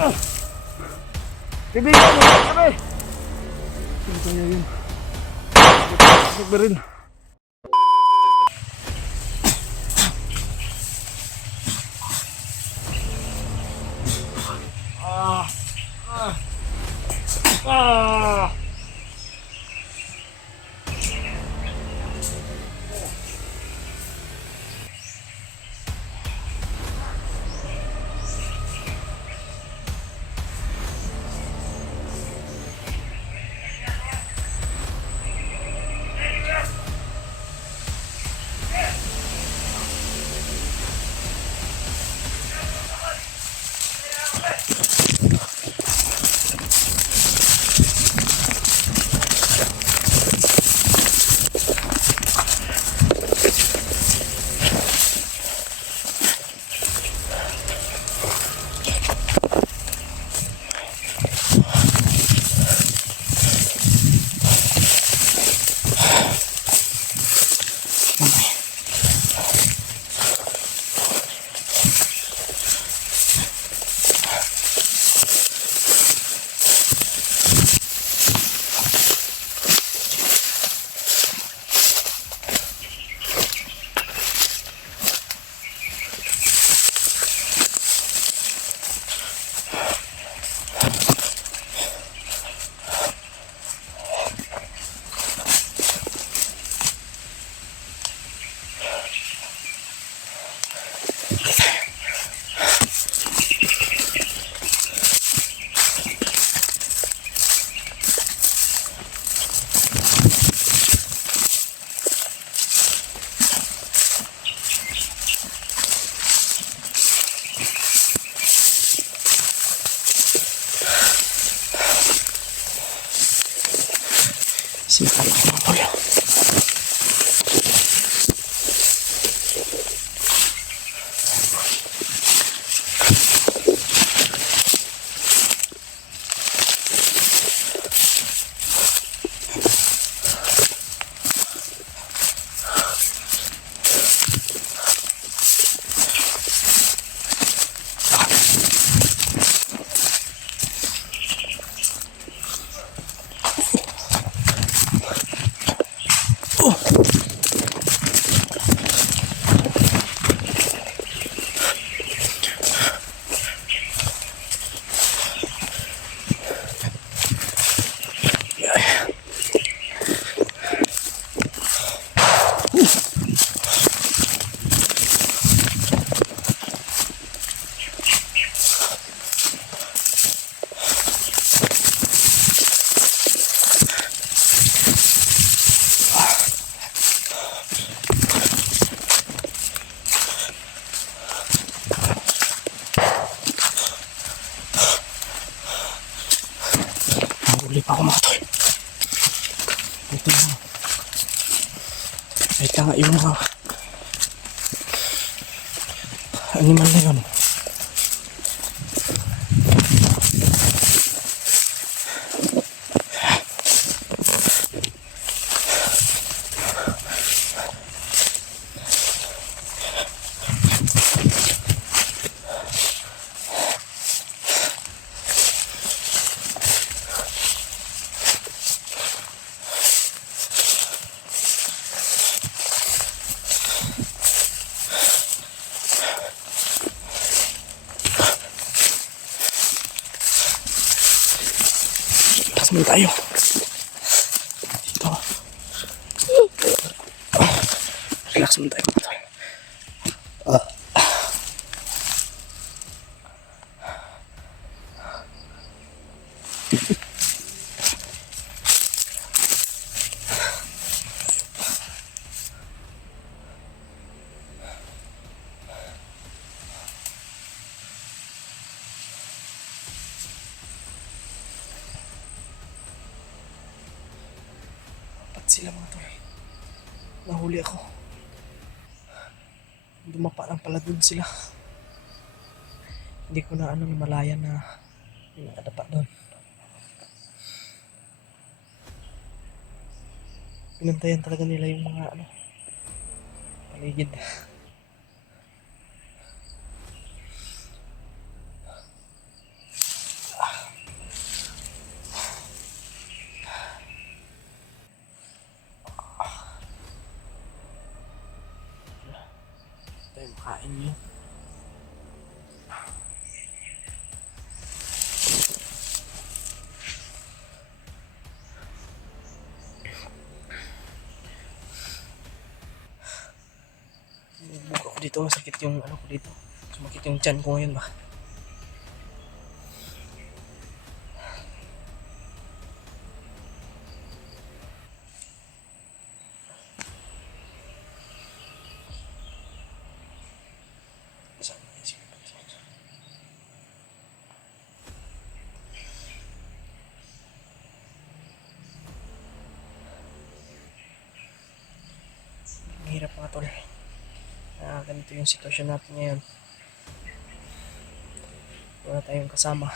Bibigan mo kami. Sino kaya yun? Nagbaril. Ah! Sinakan ako ng pula. Huli pa ako mga tol. Ito na. Ito nga yung mga animal na yun. Relax muna tayo. Dito. Relax muna tayo. Sila mga tol. Nahuli ako. Dumapa lang pala dun sila. Hindi ko na namalayan na may nakadapa doon. Pinantayan talaga nila yung mga paligid. tayo makain niyo. Buka ko dito, masakit yung ano ko dito. Sumakit yung tiyan ko ngayon ba. Hirap mga tol. Ganito yung sitwasyon natin ngayon. Wala tayong kasama.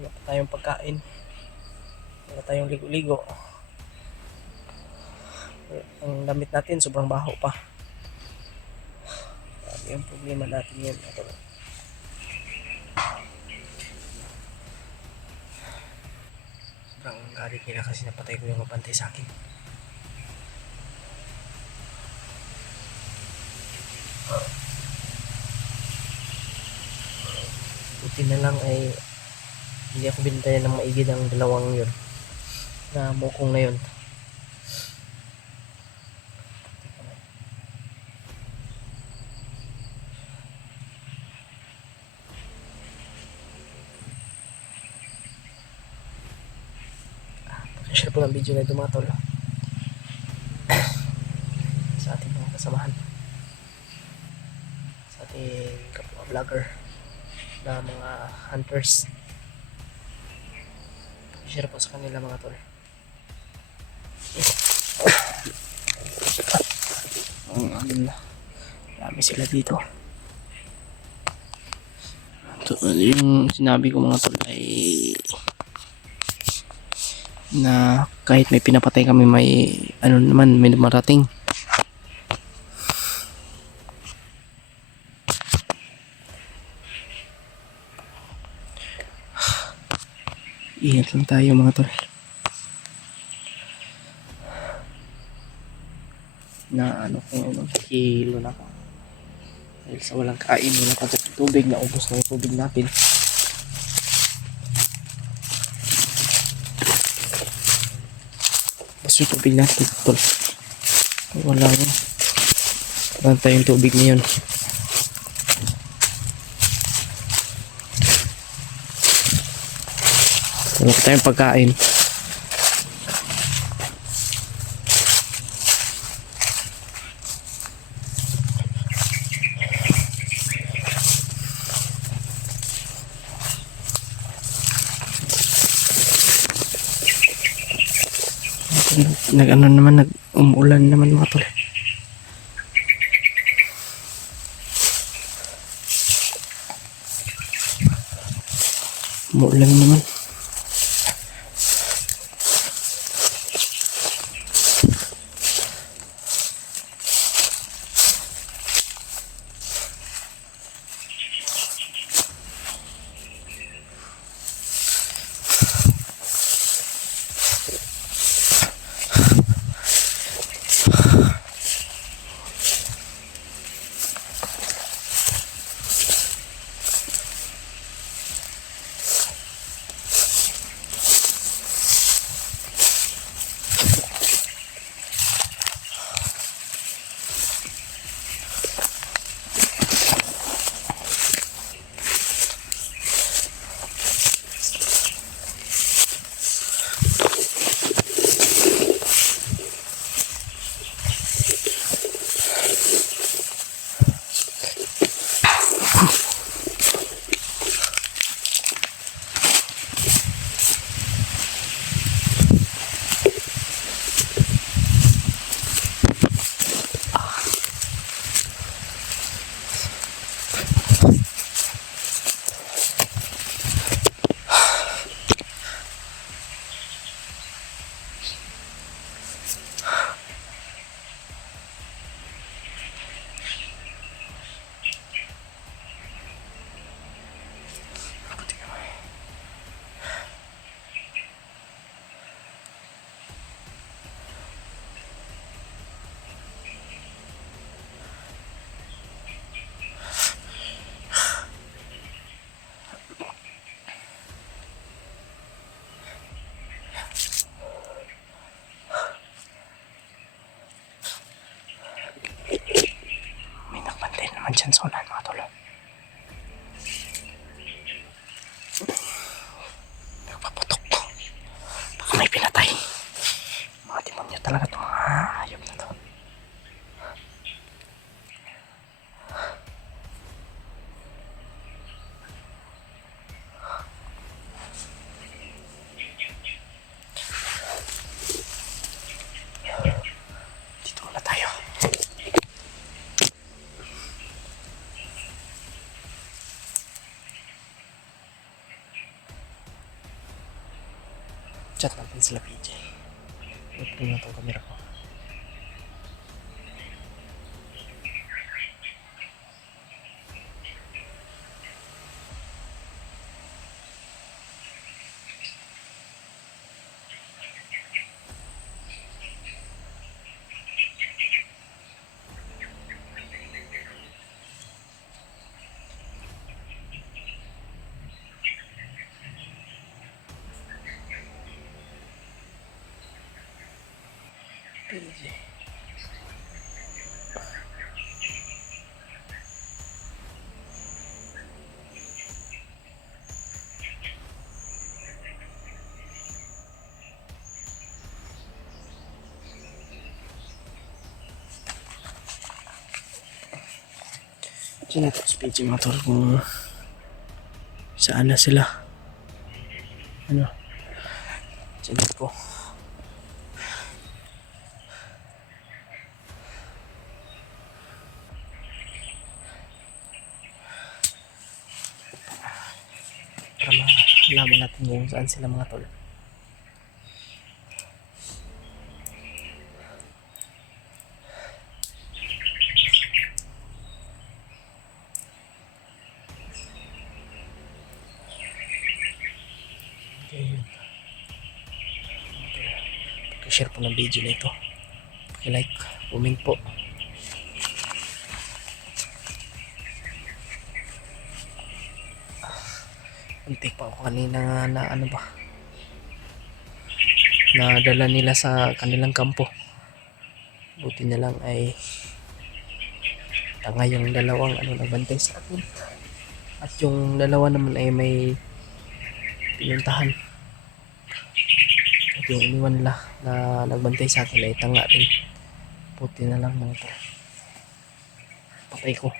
Wala pa tayong pagkain. Wala tayong ligo-ligo. Ang damit natin sobrang baho pa. Grabe yung problema natin ngayon mga tol. Sobrang galit nila kasi napatay ko yung mapantay sa akin. Buti na lang ay hindi ako bintayan ng maigi ng dalawang yun na mukong na yun. Pakishare po ng video na ito mga tol sa ating mga kasamahan, sa ating kapwa vlogger na mga hunters. Share po sa kanila mga tol. Dami sila dito. Yung sinabi ko mga tol ay na kahit may pinapatay kami, may ano naman, may marating. Ingat lang tayo mga tol. Na ano kung ano, kilo na ako. Dahil sa walang kain, wala pa tubig, naubos na yung tubig natin. Basta yung tubig natin tol. Wala tayong tubig ngayon. Wala pa tayong pagkain. Umuulan naman mga tol. Umuulan naman. chat natin sila PJ. Ito na itong camera ko. PJ. Sinatap si PJ mga tol kung saan na sila. Ano? Sinat ko. Para malaman natin kung saan sila mga tol. Share po ng video na ito. Like, comment po. Untik pa ako kanina na ano ba, nadala nila sa kanilang kampo. Buti na lang ay tanga yung dalawang nagbantay sa atin. At yung dalawa naman ay may pinuntahan. At yung iniwan nila na nagbantay sa akin ay tanga rin. Buti na lang mga to. Patay ko.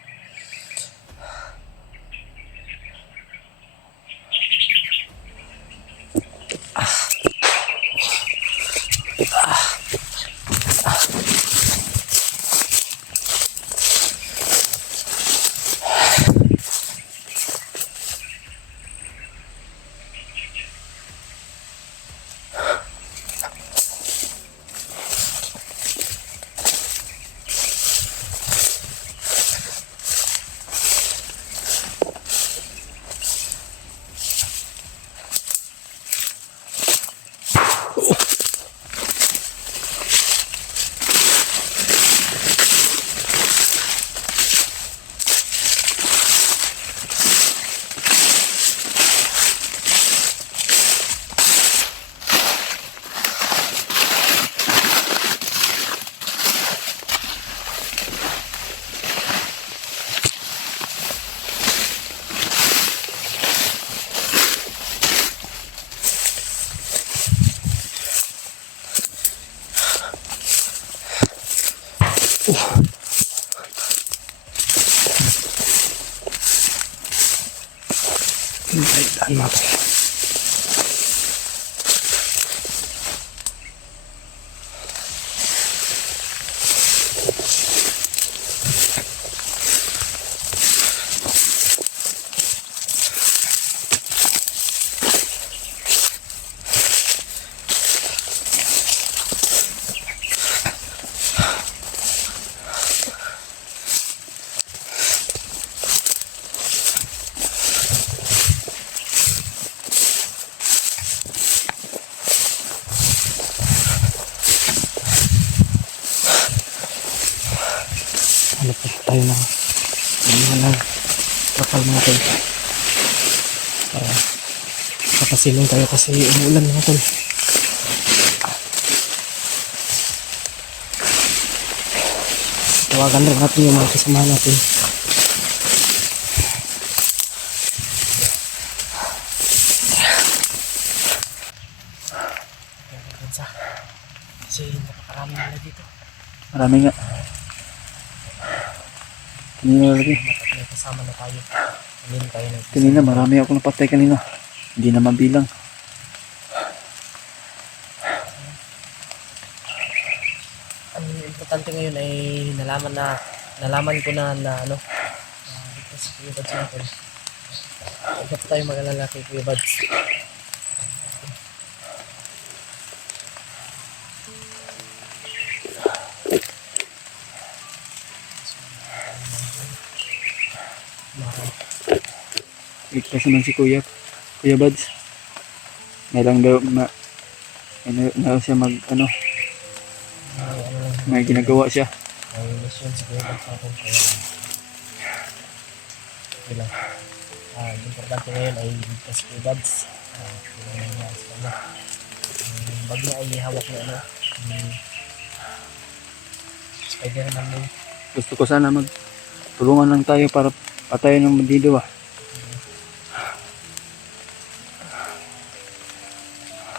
Daan mo. Hanap po tayo ng kapal mga tol. Papasilong tayo kasi umuulan mga tol. Tawagan rin natin yung mga kasama natin. Kasi napakarami nila dito. Marami nga. Kanina lagi. May kasama na tayo. Kanina marami ako napatay kanina. Hindi na mabilang. Ang importante ngayon ay nalaman ko na dito sa Kuya Bads natin. Huwag tayo mag-alala kay Kuya Bads. Ligtas naman si Kuya. Kuya Buds. May lang daw, na siya mag, ano, may ginagawa siya. May mission si Kuya Buds sa akin. Kaya, okay lang. Ang importante ngayon ay ligtas si Kuya Buds. Yun ang nangyari sa kanya. Yung bag niya ay hawak na ano, Spider-Man din. Gusto ko sana tulungan lang tayo para patayin ng bandido ah.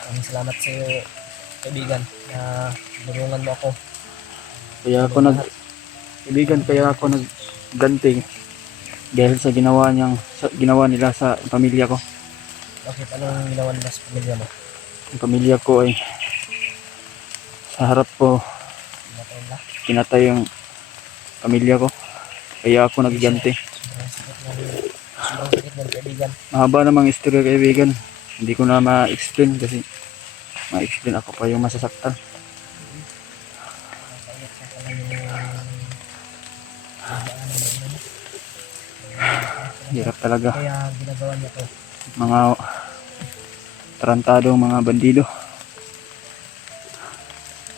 Maraming salamat sa iyo, kaibigan, na tinulungan mo ako. Kaya ako nagganti dahil sa ginawa nila sa pamilya ko. Bakit? Anong ginawa nila sa pamilya mo? Ang pamilya ko ay sa harap ko Pinatay nila? kinatay yung pamilya ko. Kaya ako nagganti. Sobrang sakit ng kaibigan. Mahaba namang istorya kaibigan. Hindi ko na ma-explain kasi ma-explain ako pa yung masasaktan. Nakakaiyak sa kanya yung daanan ng ano. Hirap talaga. Kaya ginagawa niya to. Mga tarantadong mga bandido.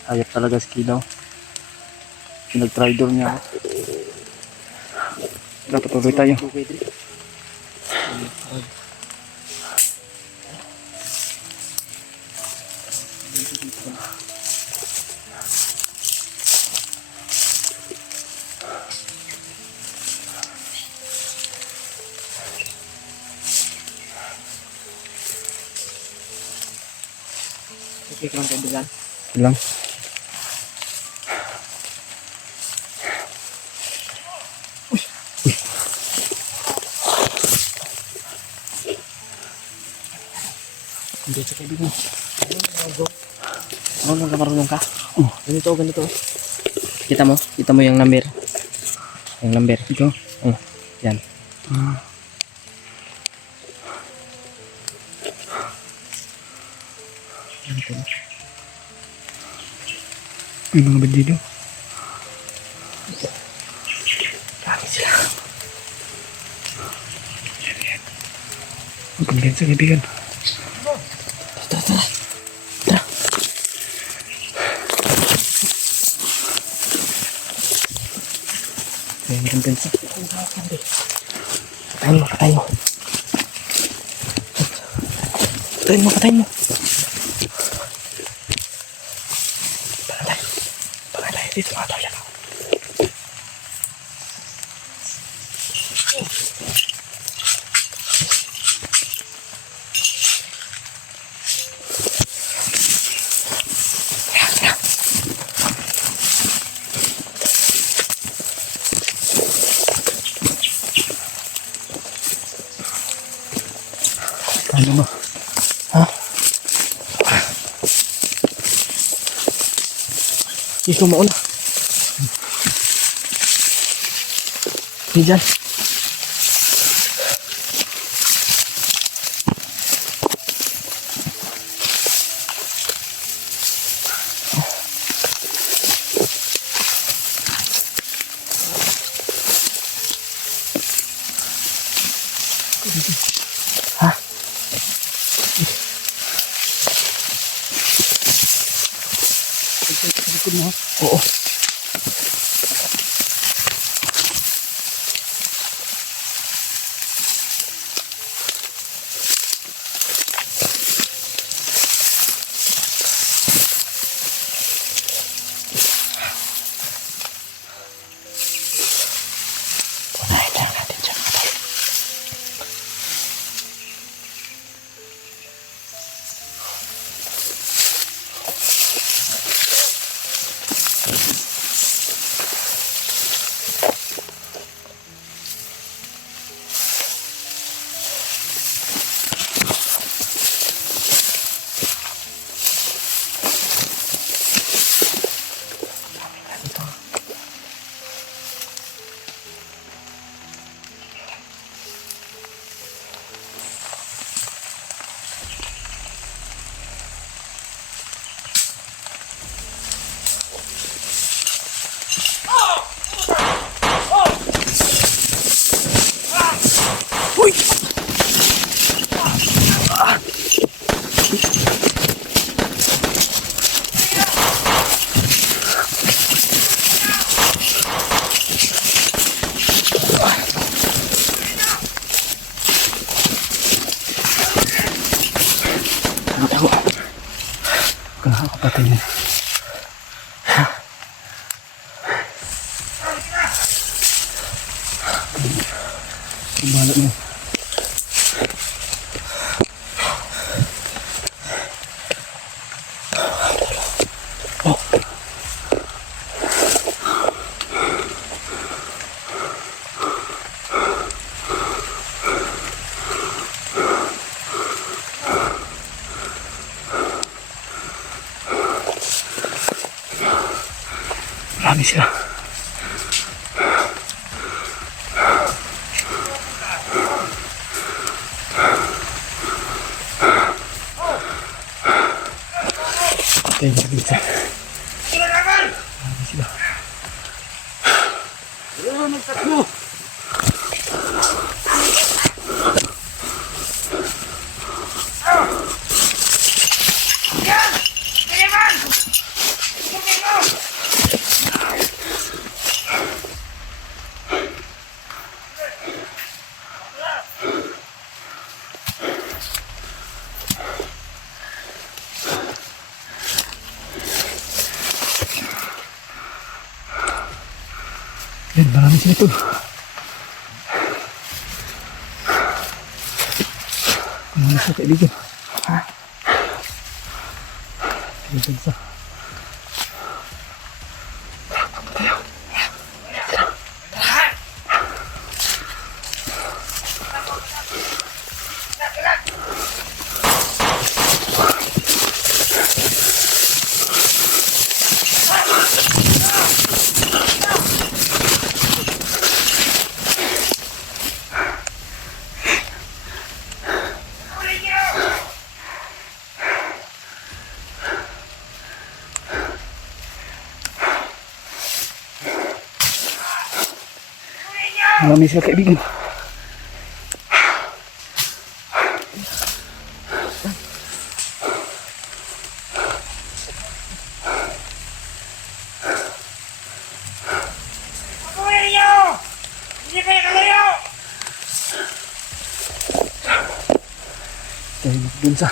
Hayop talaga si Kilaw. Pinag-tridor niya ako. Dapat tuloy tayo. Okay ka lang kaibigan. Lang. Hindi siya kaibigan. Marunong ka, marunong ka. Ganito. Kita mo yung number. Yung number. Ito. Yan. May mga bandido. Dami sila. Magpambiyan sa kaibigan. Tara. May recompensa. Patayin mo. Patayin mo. Pangatay. Dito mga tao yan. Ano mo? Ha? Ikaw mauna. Diyan. Ha? Likod mo. Oo. Punahin lang natin siya. natin yan. Balak mo. Marami sila. Okay, dito. Marami sila. Yan, marami sila ito. Marami sila kaibigan. Kaibigan sa. Marami sila kaibigan. Dahil dun sa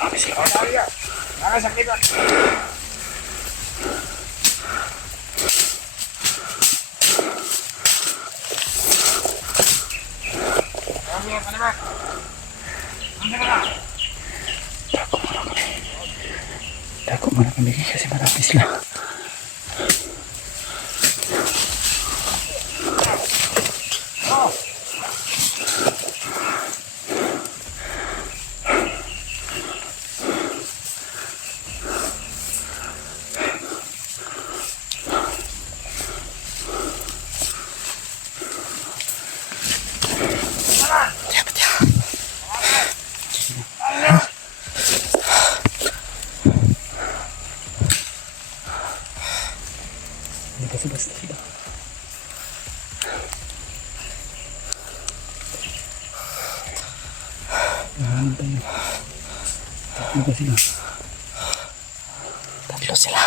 marami sila. Tako muna kami kasi marami sila. Basta sila. Nahanap tayo. Tatlo ba sila? Tatlo sila.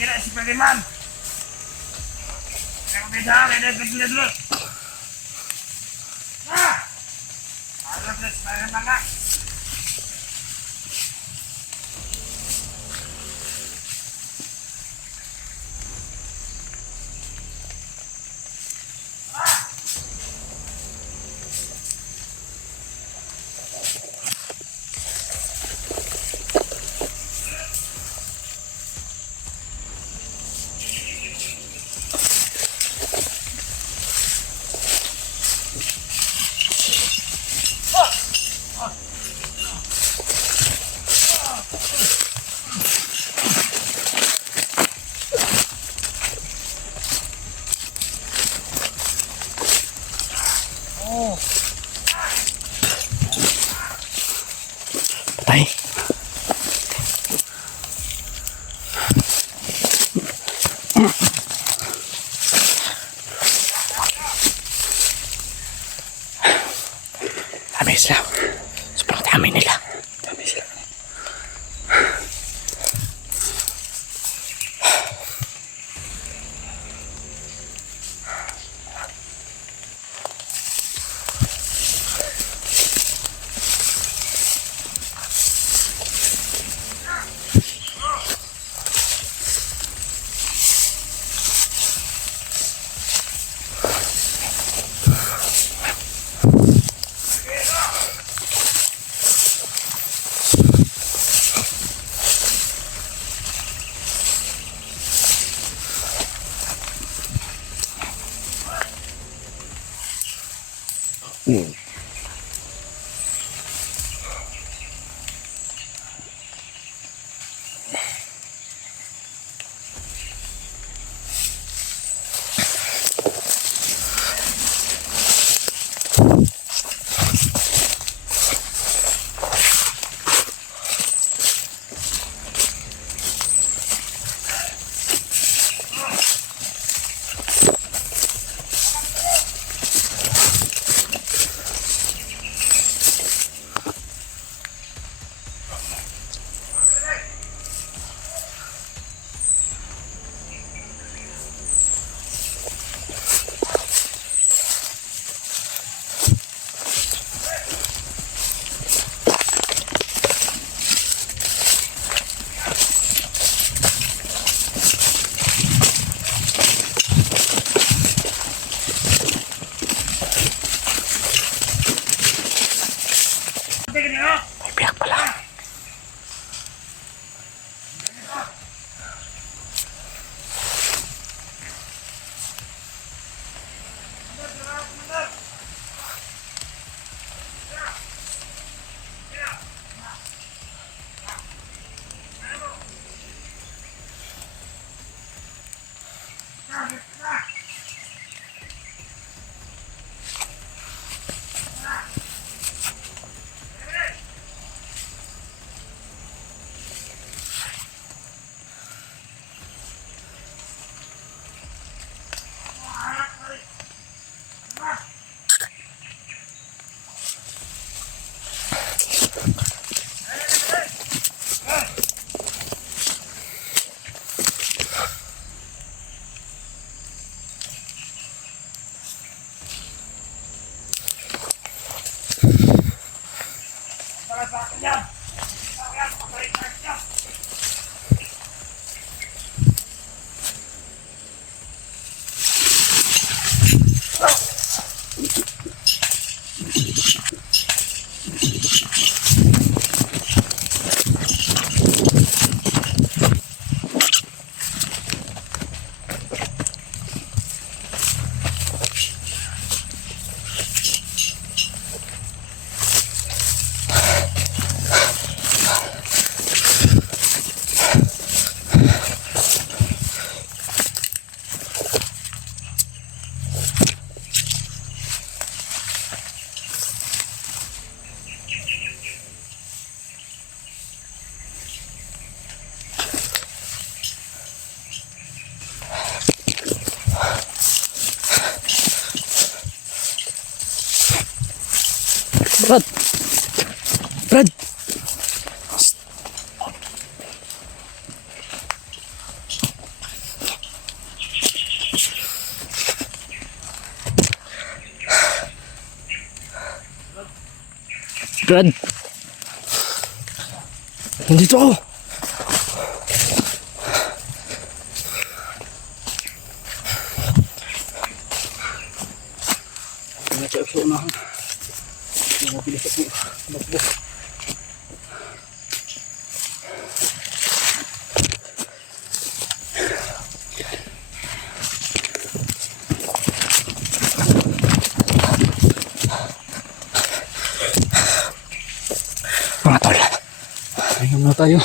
Kira si Pagdiman. Yang beda, beda kecil dulu. Nah, ada plus barang mana? Patay. Dami sila. Sobrang dami nila. Dami sila. May biyak pala. Brad! Brad! Nandito ako! Mga tayo sa unahan. Mabilis ako tumakbo. Mga tol. Pahinga muna tayo.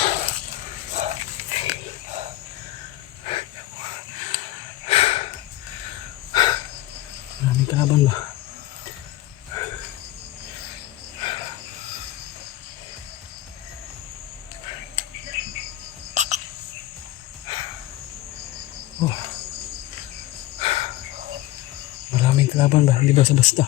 Maraming kalaban ba? Oh. Maraming kalaban ba? Hindi basta-basta.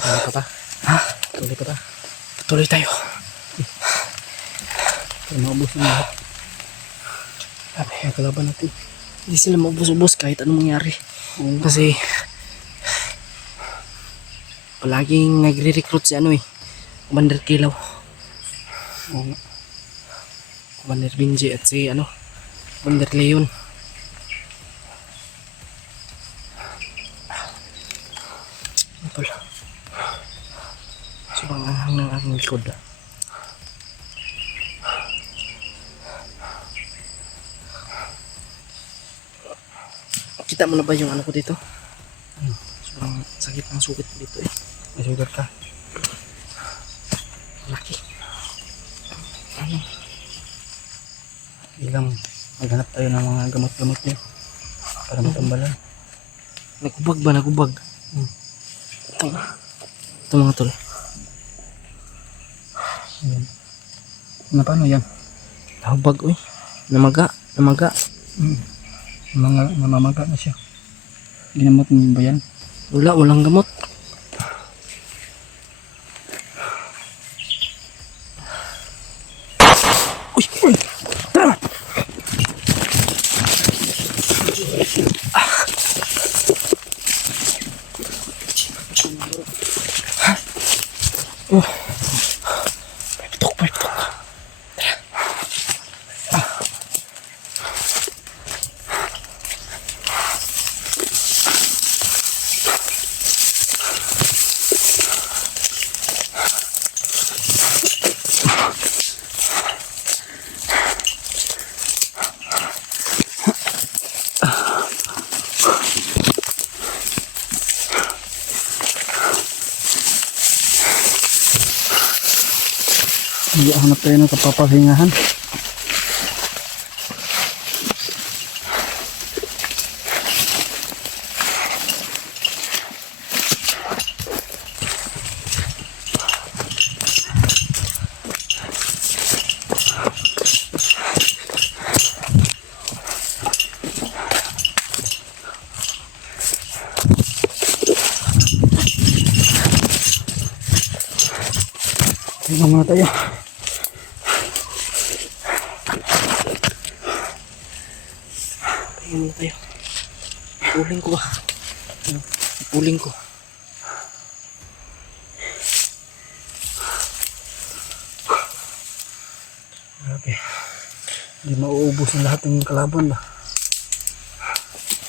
Tuloy pa ta. Ha? Tuloy pa ta. Tuloy tayo. Para maubos na lahat. Ang kalaban natin. Hindi sila maubos-ubos kahit anong mangyari. Kasi palaging nagre-recruit si ano eh. Commander Kilaw. Oo nga. Commander Benji at si ano. Commander Leon. Tol. Sobrang anghang ng aking likod. Kita mo na ba yung ano ko dito? Sobrang sakit ng sukit ko dito eh. May sugat ka. Laki. Ano? Ilang maghanap tayo ng mga gamot-gamot niyo para matambalan. Nagubag ba? Nagubag? Ito mga tol. Ayan. Na paano yan? Nahubag uy. Namaga. Namaga. Mga namamaga na siya. Ginamot mo ba yan? Wala. Walang gamot. Uy! Uy! Tara! Oh. Pitok, pitok. Hanap tayo ng kapapahingahan. Tingnan muna tayo. Tingnan mo tayo. Puling ko ba? Puling ko. Grabe. Hindi mauubos ang lahat ng kalaban ba?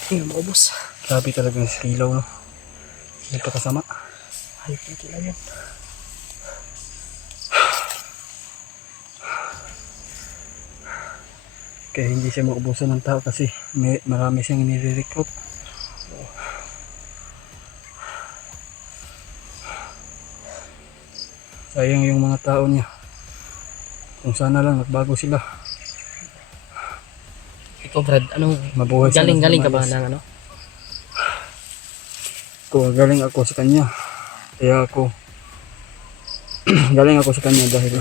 Hindi maubos. Grabe talaga yung skilaw, no? Hindi pa kasama. Ay, pwede lang yan. Kaya hindi siya maubusan ng tao kasi marami siyang nire-recruit. Sayang yung mga tao niya. Kung sana lang nagbago sila. Ikaw Brad, anong Mabuhay sila galing sa ka ba maayos. ng ano? Galing ako sa kanya. Kaya ako galing ako sa kanya dahil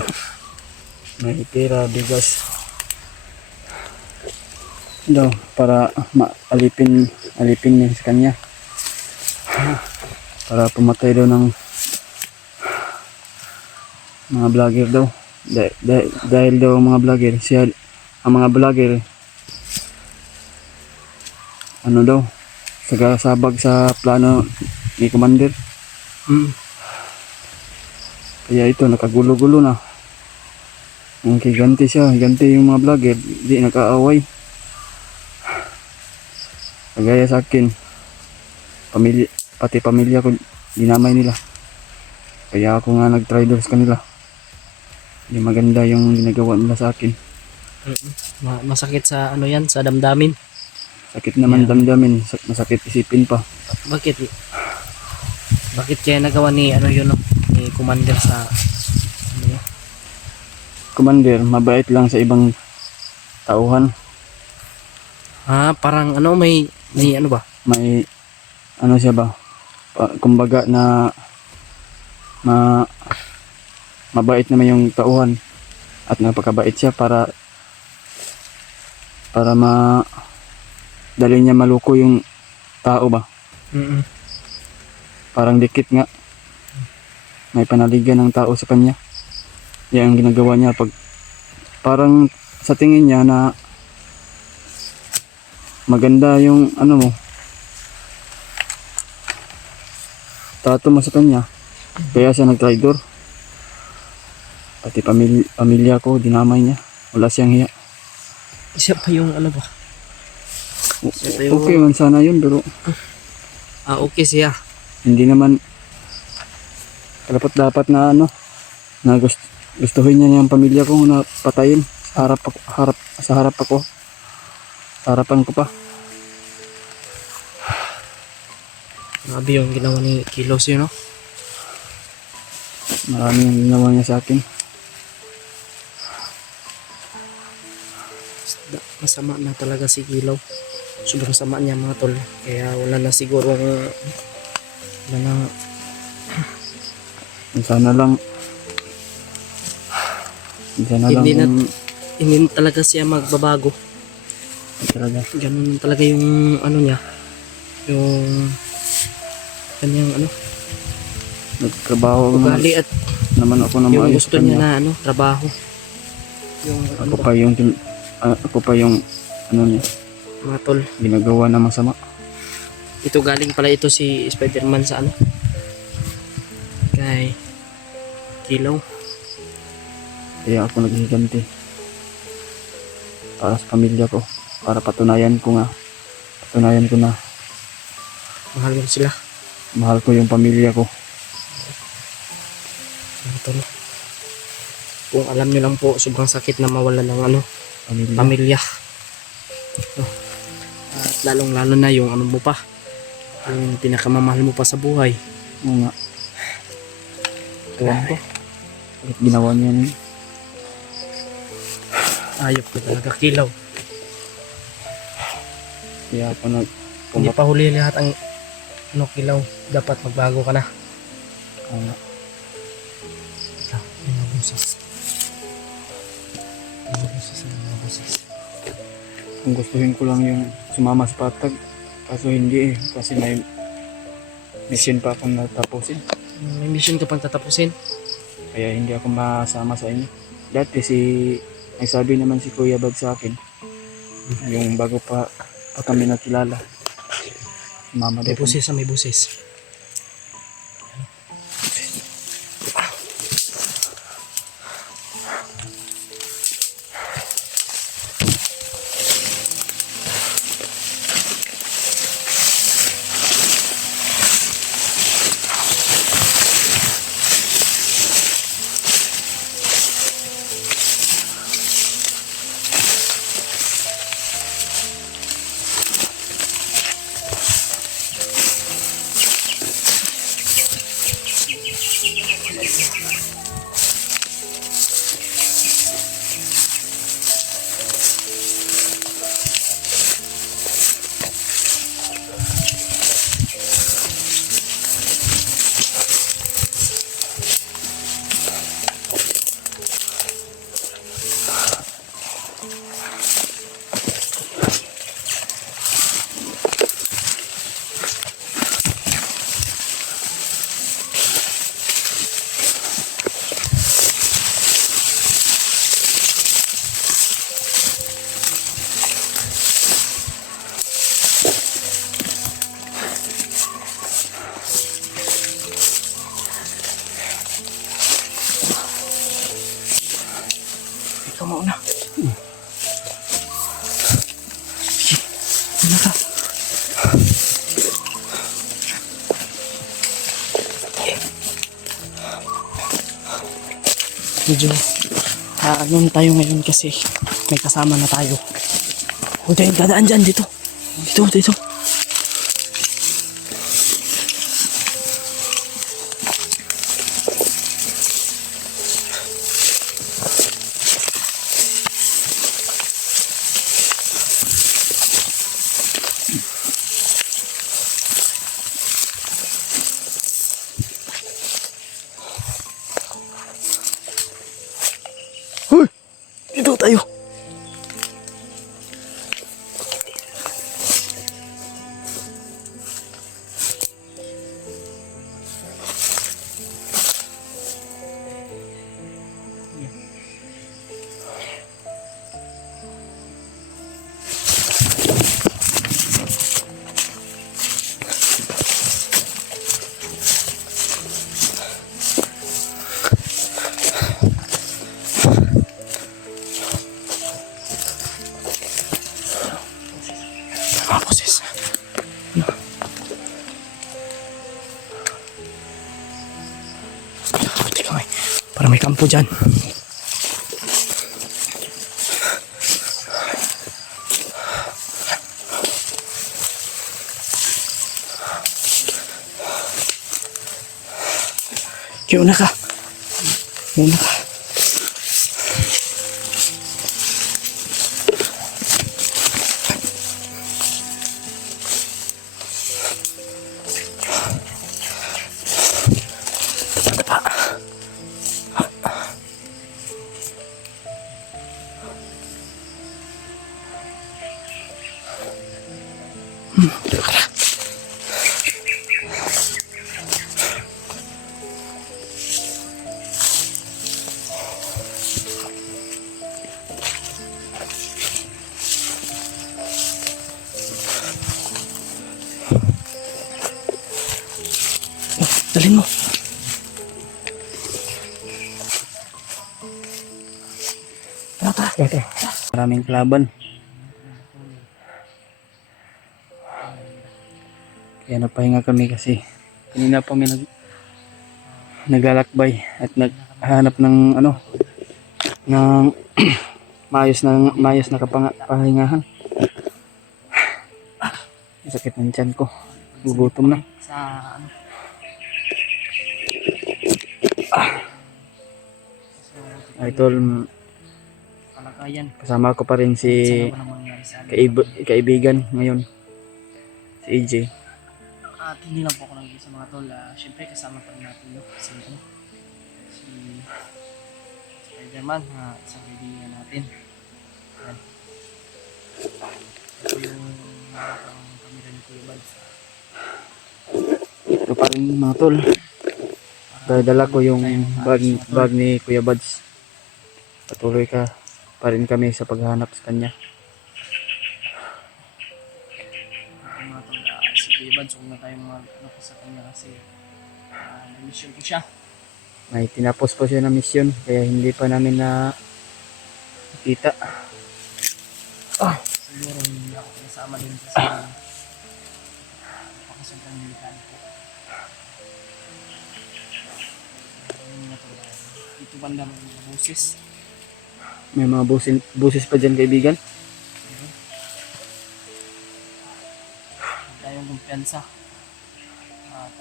may pera, bigas daw para alipin niya sa kanya para pumatay daw ng mga vlogger daw. Dahil daw ang mga vlogger, ang mga vlogger ano daw, sagasabag sa plano ni Commander. Kaya ito, nakagulo-gulo na. Ganti siya, ganti yung mga vlogger, di nakaaway. Kagaya sa akin, pati pamilya ko, dinamay nila. Kaya ako nga nag-traitor sa kanila. Hindi maganda yung ginagawa nila sa akin. Masakit sa ano yan, sa damdamin. Sakit naman damdamin, masakit isipin pa. Bakit? Bakit kaya nagawa ni ano yun, no? Ni Commander sa ano yun? Commander, mabait lang sa ibang tauhan. Parang ano, may ano ba? May ano siya ba? Kumbaga na mabait naman yung tauhan at napakabait siya para dali niya maluko yung tao ba. Parang dikit nga, may panaligan ng tao sa kanya. Yan ang ginagawa niya pag parang sa tingin niya na maganda yung ano mo, tato mo sa kanya, kaya siya nag-traitor. Pati pamilya ko dinamay niya, wala siyang hiya. Siya pa yung ano ba? Okay man sana yun, pero Okay siya. hindi naman karapat dapat na ano, na gustuhin niya yung pamilya ko na patayin sa harap ako, harapan ko pa. Grabe yung ginawa ni Kilos yun, no? Marami yung ginawa niya sa akin. Masama na talaga si Kilaw. Sobrang sama niya, mga tol. Kaya wala na siguro Sana lang Hindi na- kung hindi talaga siya magbabago. talaga Ganun talaga yung ano niya. Yung kanyang ano, nagtrabaho naman, ugali at naman ako na yung maayos gusto sa niya kanya. na ano, trabaho. Yung ano ba, Ako pa yung ano niya, mga tol. ginagawa na masama. Ito galing pala ito si Spider-Man sa ano, kay Kilaw. Kaya ako naghiganti para sa pamilya ko, para patunayan ko na Mahal mo sila, mahal ko yung pamilya ko. mga tol. Kung alam nyo lang po, sobrang sakit na mawala ng ano, pamilya. No? At lalong lalo na yung ano mo pa, yung pinakamamahal mo pa sa buhay. Oo nga. Ewan ko bakit ginawa niya yun. Ayop na talaga, Kilaw. Kaya ako Hindi pa huli lahat ang ano, Kilaw. Dapat magbago ka na. Ikaw, yung mga buses. Yung mga buses, yung mga buses. Kung gustuhin ko lang yung sumama sa patag, kaso hindi kasi may mission pa akong natapusin. May mission ka pang tatapusin. Kaya hindi ako masama sa inyo. Dati nagsabi naman si Kuya Bag sa akin, yung bago pa kami nakilala, mama May daw buses, may buses. ikaw mauna. Sige, una ka. Medyo ano tayo ngayon kasi may kasama na tayo. Huwag tayong dadaan dyan, dito. Dito. Hoy! Dito tayo. Mga boses. Teka nga, para may kampo dyan. Okay, una ka. Una ka. Dalhin mo. Tara. Maraming kalaban. Kaya napahinga kami kasi kanina pa may naglalakbay at naghahanap ng ano ng maayos na kapahingahan. Sakit ng tiyan ko. Gugutom na. Sa ano? Idol, Kalagayan. kasama ko pa rin si Sa naman nangyari sa amin. kaibigan ngayon. Si AJ. At hindi lang po ako nag sa mga tol. Siyempre kasama pa rin natin no? Si Spider-Man, isang kaibigan natin. Yan. Ito yung ang kamera ni Kuya Bads. Ito pa rin mga tol. Dala ko yung bag ni Kuya Bads. Patuloy pa rin kami sa paghahanap sa kanya. Mga tol, si Kuya Bads, huwag na tayong mag-ano sa kanya kasi na-mission ko siya. May tinapos po siya na mission kaya hindi pa namin na kita. Siguro hindi ako pinasama din kasi napakasobrang delikado po. Mga tol, dito banda may mga boses. May mga busis pa dyan kaibigan. Huwag tayong kumpiyansa. At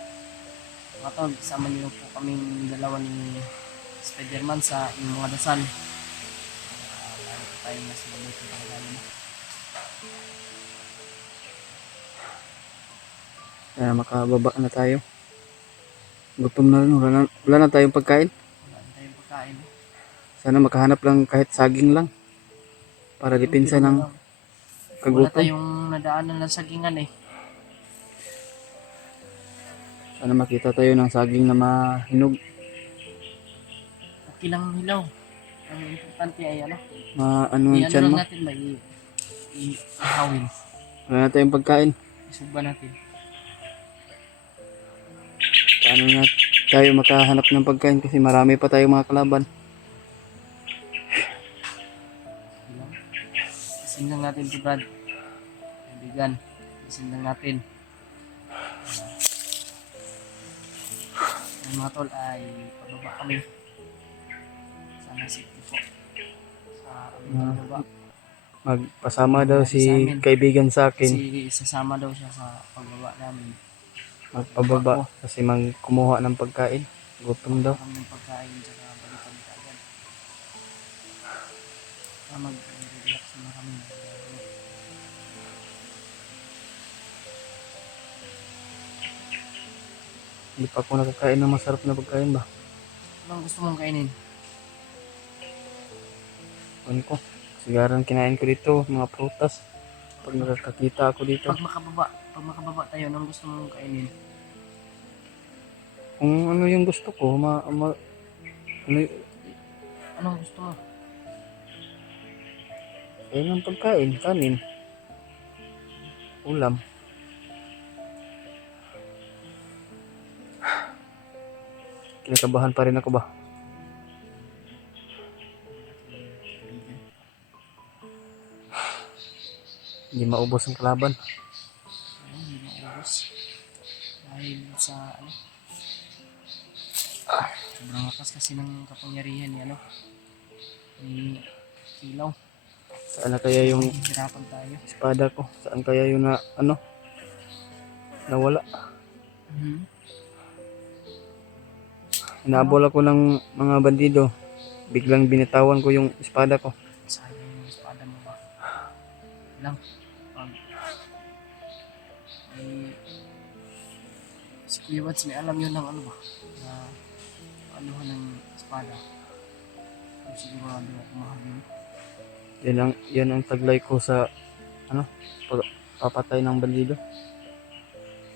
mga tol, kasama niyo po kaming dalawa ni Spider-Man sa inyong mga dasal. Lalo po tayong nasa mabuti ng lalo na. Kaya makababa na tayo. Gutom na rin. Wala na tayong pagkain. Wala na tayong pagkain. Sana makahanap lang kahit saging lang. Para dipinsa ng Wala kagutom. tayong nadaanan ng sagingan eh. Sana makita tayo ng saging na mahinog. Okay lang hilaw. Ang importante ay ano. Ano yung Ano tiyan lang mo. natin ba ihawin. Wala na tayong pagkain. Isuba natin. Paano na tayo makahanap ng pagkain kasi marami pa tayong mga kalaban. Alisin lang natin ito, Brad. Kaibigan, alisin lang natin. Ang mga tol ay pababa kami. Sana safety po. Sa aming pababa. Magpasama daw Sa si amin. kaibigan sa akin. Kasi sasama daw siya sa pagbaba namin. Magpababa kasi kumuha ng pagkain. Gutom daw. Kami ng pagkain tsaka balikan ka agad. Mag-relax na kami. Hindi pa ako nakakain ng masarap na pagkain ba? Anong gusto mong kainin? Ano ko? Sigaran kinain ko dito, mga prutas. Pag nakakakita ako dito. Pag makababa tayo, anong gusto mong kainin? Kung ano yung gusto ko, Anong gusto mo? ng pagkain, kanin, ulam. Kinakabahan pa rin ako ba? Hindi maubos ang kalaban. Hindi maubos. Dahil sa sobrang lakas kasi ng kapangyarihan ni ni Kilaw. Saan na kaya yung Hirapan tayo. espada ko? Saan kaya yung nawala? Hinabol ako ng mga bandido. Biglang binitawan ko yung espada ko. Sayang yung espada mo ba? Lang. Si Kuya Wads, may alam yun ng ba? Na anuhan ng espada. Kung sigurado ako mahal yun. Yan ang taglay ko sa papatay ng bandido.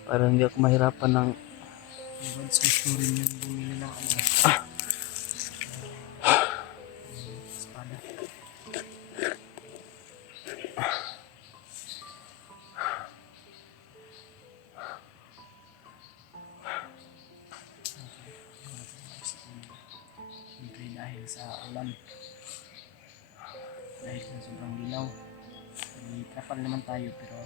Para hindi ako mahirapan ng Kuya Wads, gusto rin yung bumili ng espada. Siyempre dahil sa ulan, dahil sa sobrang dilaw, trapal naman tayo pero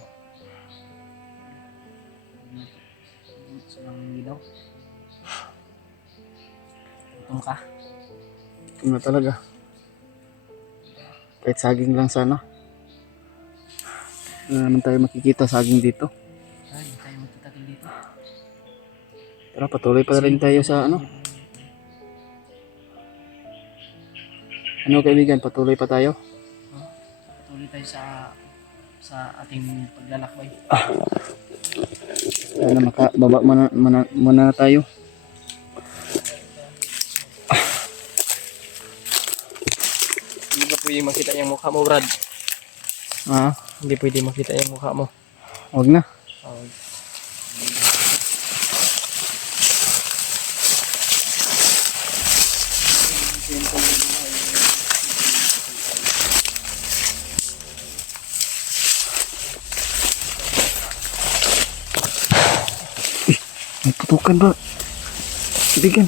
sobrang dilaw. Gutom ka? ito na talaga. Kahit saging lang sana. Wala naman tayo makikita saging dito. Ay, hindi tayo magtatagal dito. Pero patuloy pa rin tayo sa kaibigan, patuloy pa tayo. Patuloy tayo sa ating paglalakbay. Sana makababa muna tayo. Hindi ba pwede makita yung mukha mo, Brad? Hindi pwede makita yung mukha mo. Huwag na. May putukan ba? Kaibigan.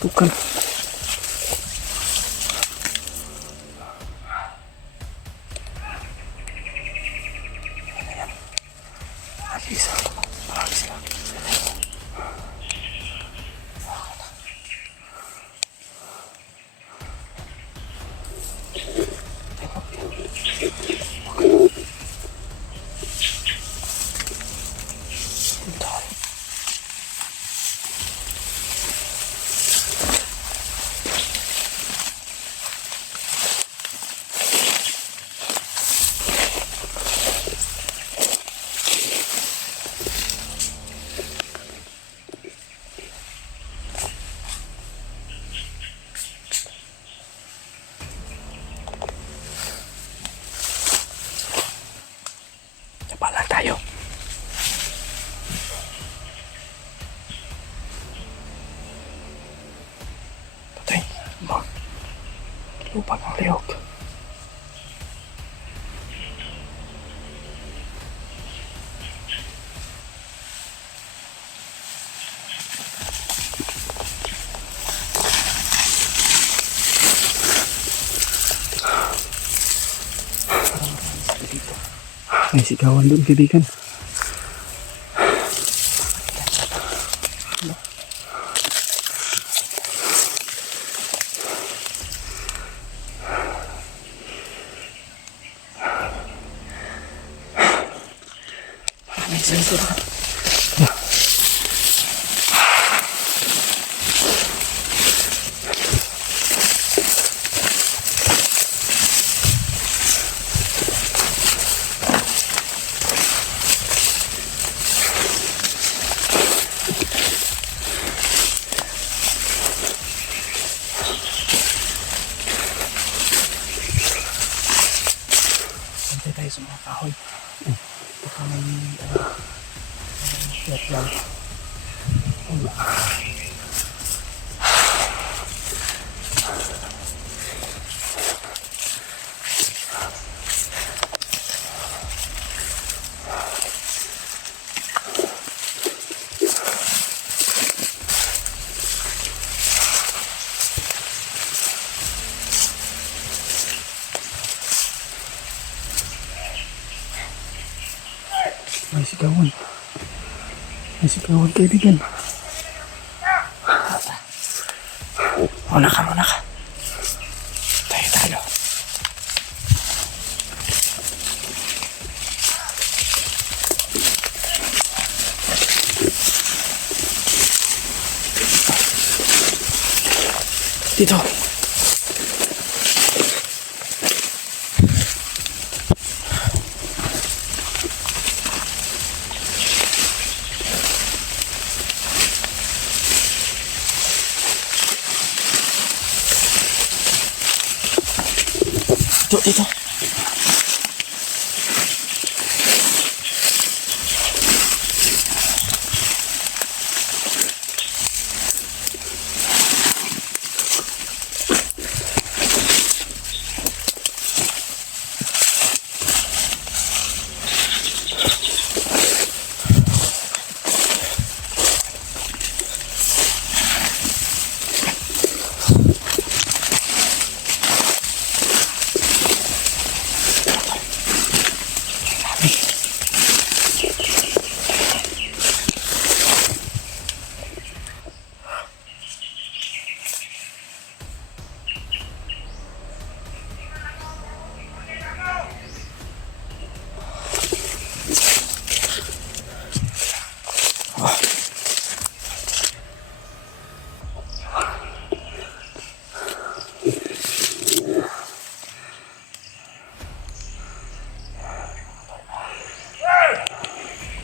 Putukan. Bahala tayo. Patay. Lupa ng liyog. May sigawan doon, kaibigan. May sensor. Santay tayo sa mga kahoy. Baka may shot lang. May sigawan. May sigawan, kaibigan. Muna ka, muna ka. Tayo, tayo. Dito. Dito.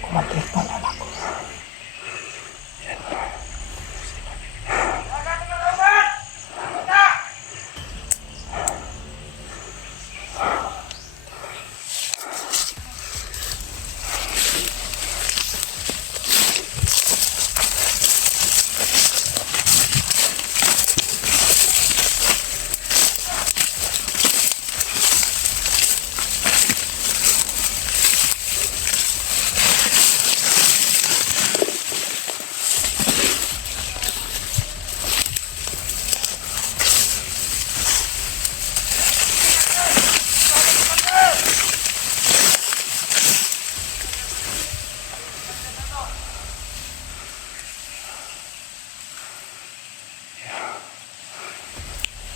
Kumatir pa lang ako.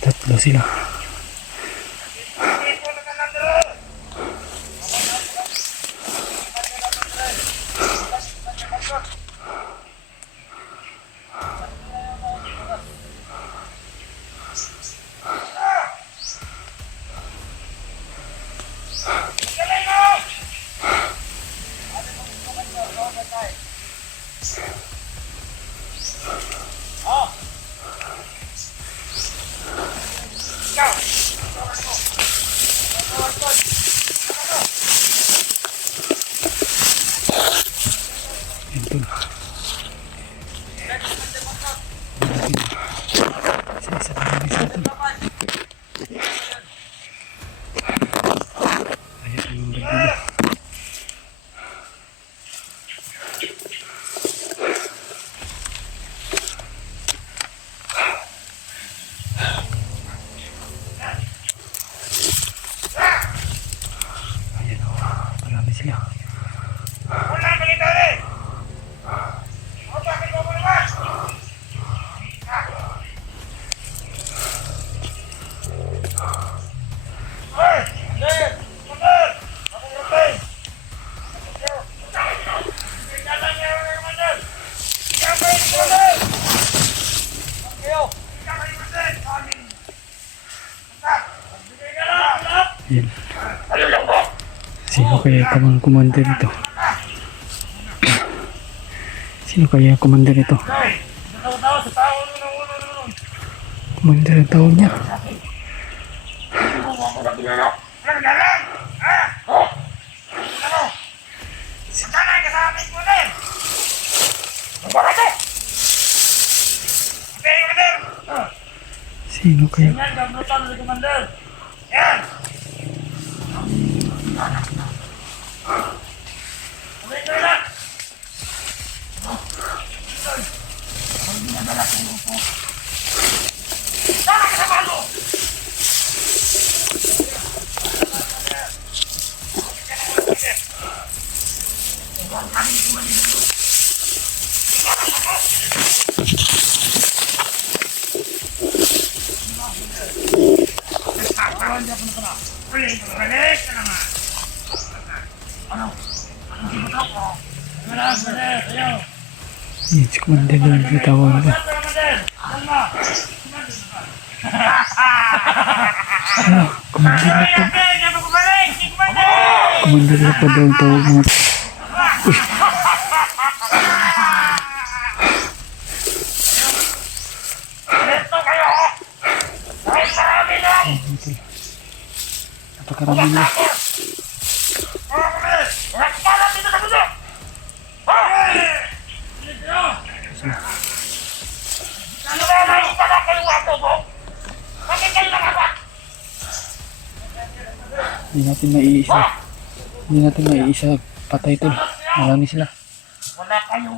Tatlo sila. Go! kaya commander ito? Sino kaya commander ito? Tawa-tawa sa tao. Uno. Commander ang tawag niya. Nagdalang! Ah! Oh! Ano? Sana kasabit mo din! Bakit eh? Okay, Commander! Sino kaya? Yan, gabrutan ni Commander! Yan! Okay, ito na! Sana kasama mo! Balik ka naman! Ano? Ano si Batok mo? Commander! Ayaw! Yan, si commander doon sa tawag nila. Commander! Ano? Ano? Commander na pa. Commander na pa daw ang tawag mo. Napakarami na. Hindi natin maiisa. Hindi natin maiisa. Patay tol. Marami sila.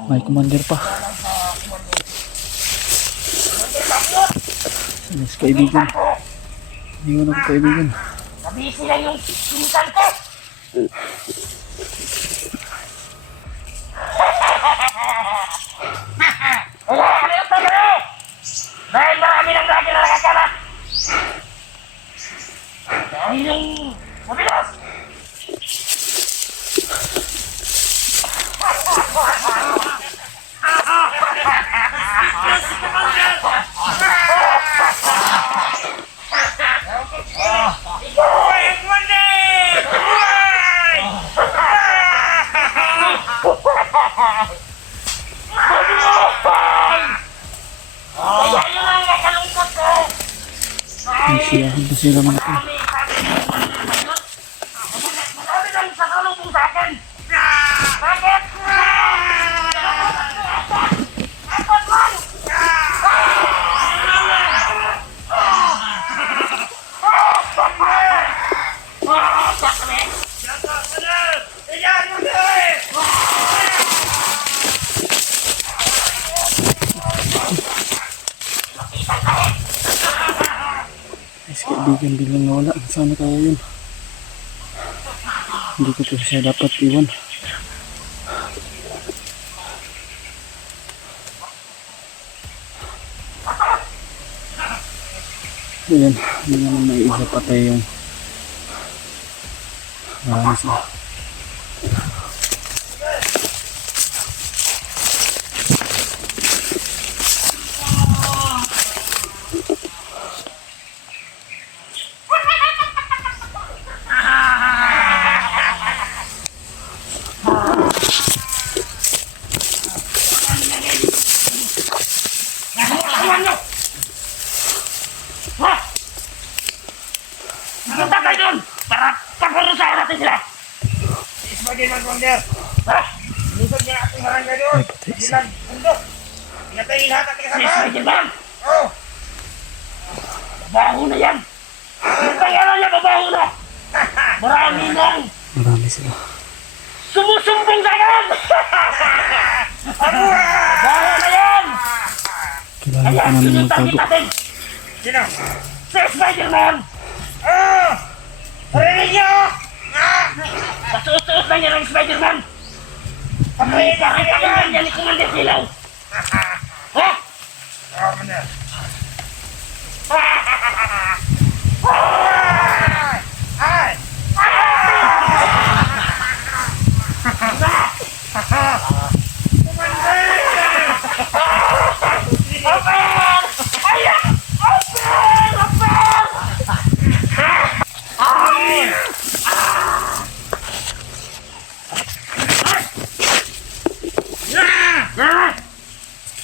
May commander pa. Mas kaibigan. Hindi mo na kaibigan. Nabisi lang yung pinsan ko! Ano yung tayo? Dahil marami ng lagi na nakakalat! Dahil yung mabilas! Ay siya. Hindi sila man ito. Marami lang sa kalubong sa akin! Bakit? Bakit man? Mas kaibigan bilang nawala. Sana kaya yun. Hindi ko to siya dapat iwan. Ayan. Hindi naman may isa patay yung marami sila. Punta tayo doon para paparusahan natin sila. Isbagay ng Commander. Ha? Lusog niya ating barangay doon. Ay, patay isa. Bilang bundok. Pinatayin lahat ating kasama. Isbagay ba? Oo. Babaho na yan. Ang pangalan niya, babaho na. Marami nang Marami sila. sumusumbong sa akin. Babaho na yan. Kailangan Kaya pa namin sinutangin magtago. natin. Sino? Si Spider-Man. Oh! Parinig niyo! Pasuot-suot lang yan ang Spider-Man. Pagkakitakin yan ni Commander Silaw. Ha? Oo, Commander. Ay!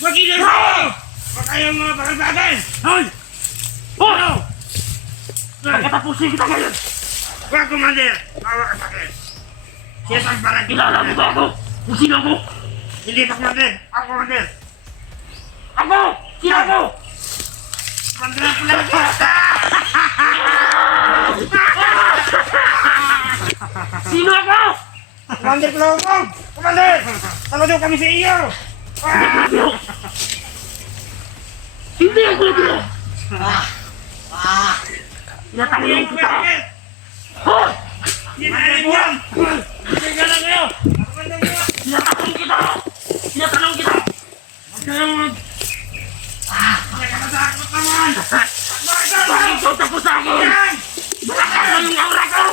Magiging kayo! Huwag kayong mga baranggagan! Hoy! Hoy! Pagkatapusin kita ngayon! Huwag, Commander! Bawa ka sa akin! Siya ang baranggagan! Kilala mo ba ako? Kung sino ako? Hindi ka, Commander! Ako, Commander! Ako! Sino ako? Commander ako lang! Sino ako? Commander Klomog! Commander! Saludo kami sa iyo! Hindi ako nabiro! Tinatangin kita! Hoy! Tinatangin yan! Tinatangin kayo! Tinatangin kita! Tinatanong kita! Huwag kayong mag... Nagkakatakot naman! Bakit ikaw tapos sa akin? Bakit mo yung aura ko?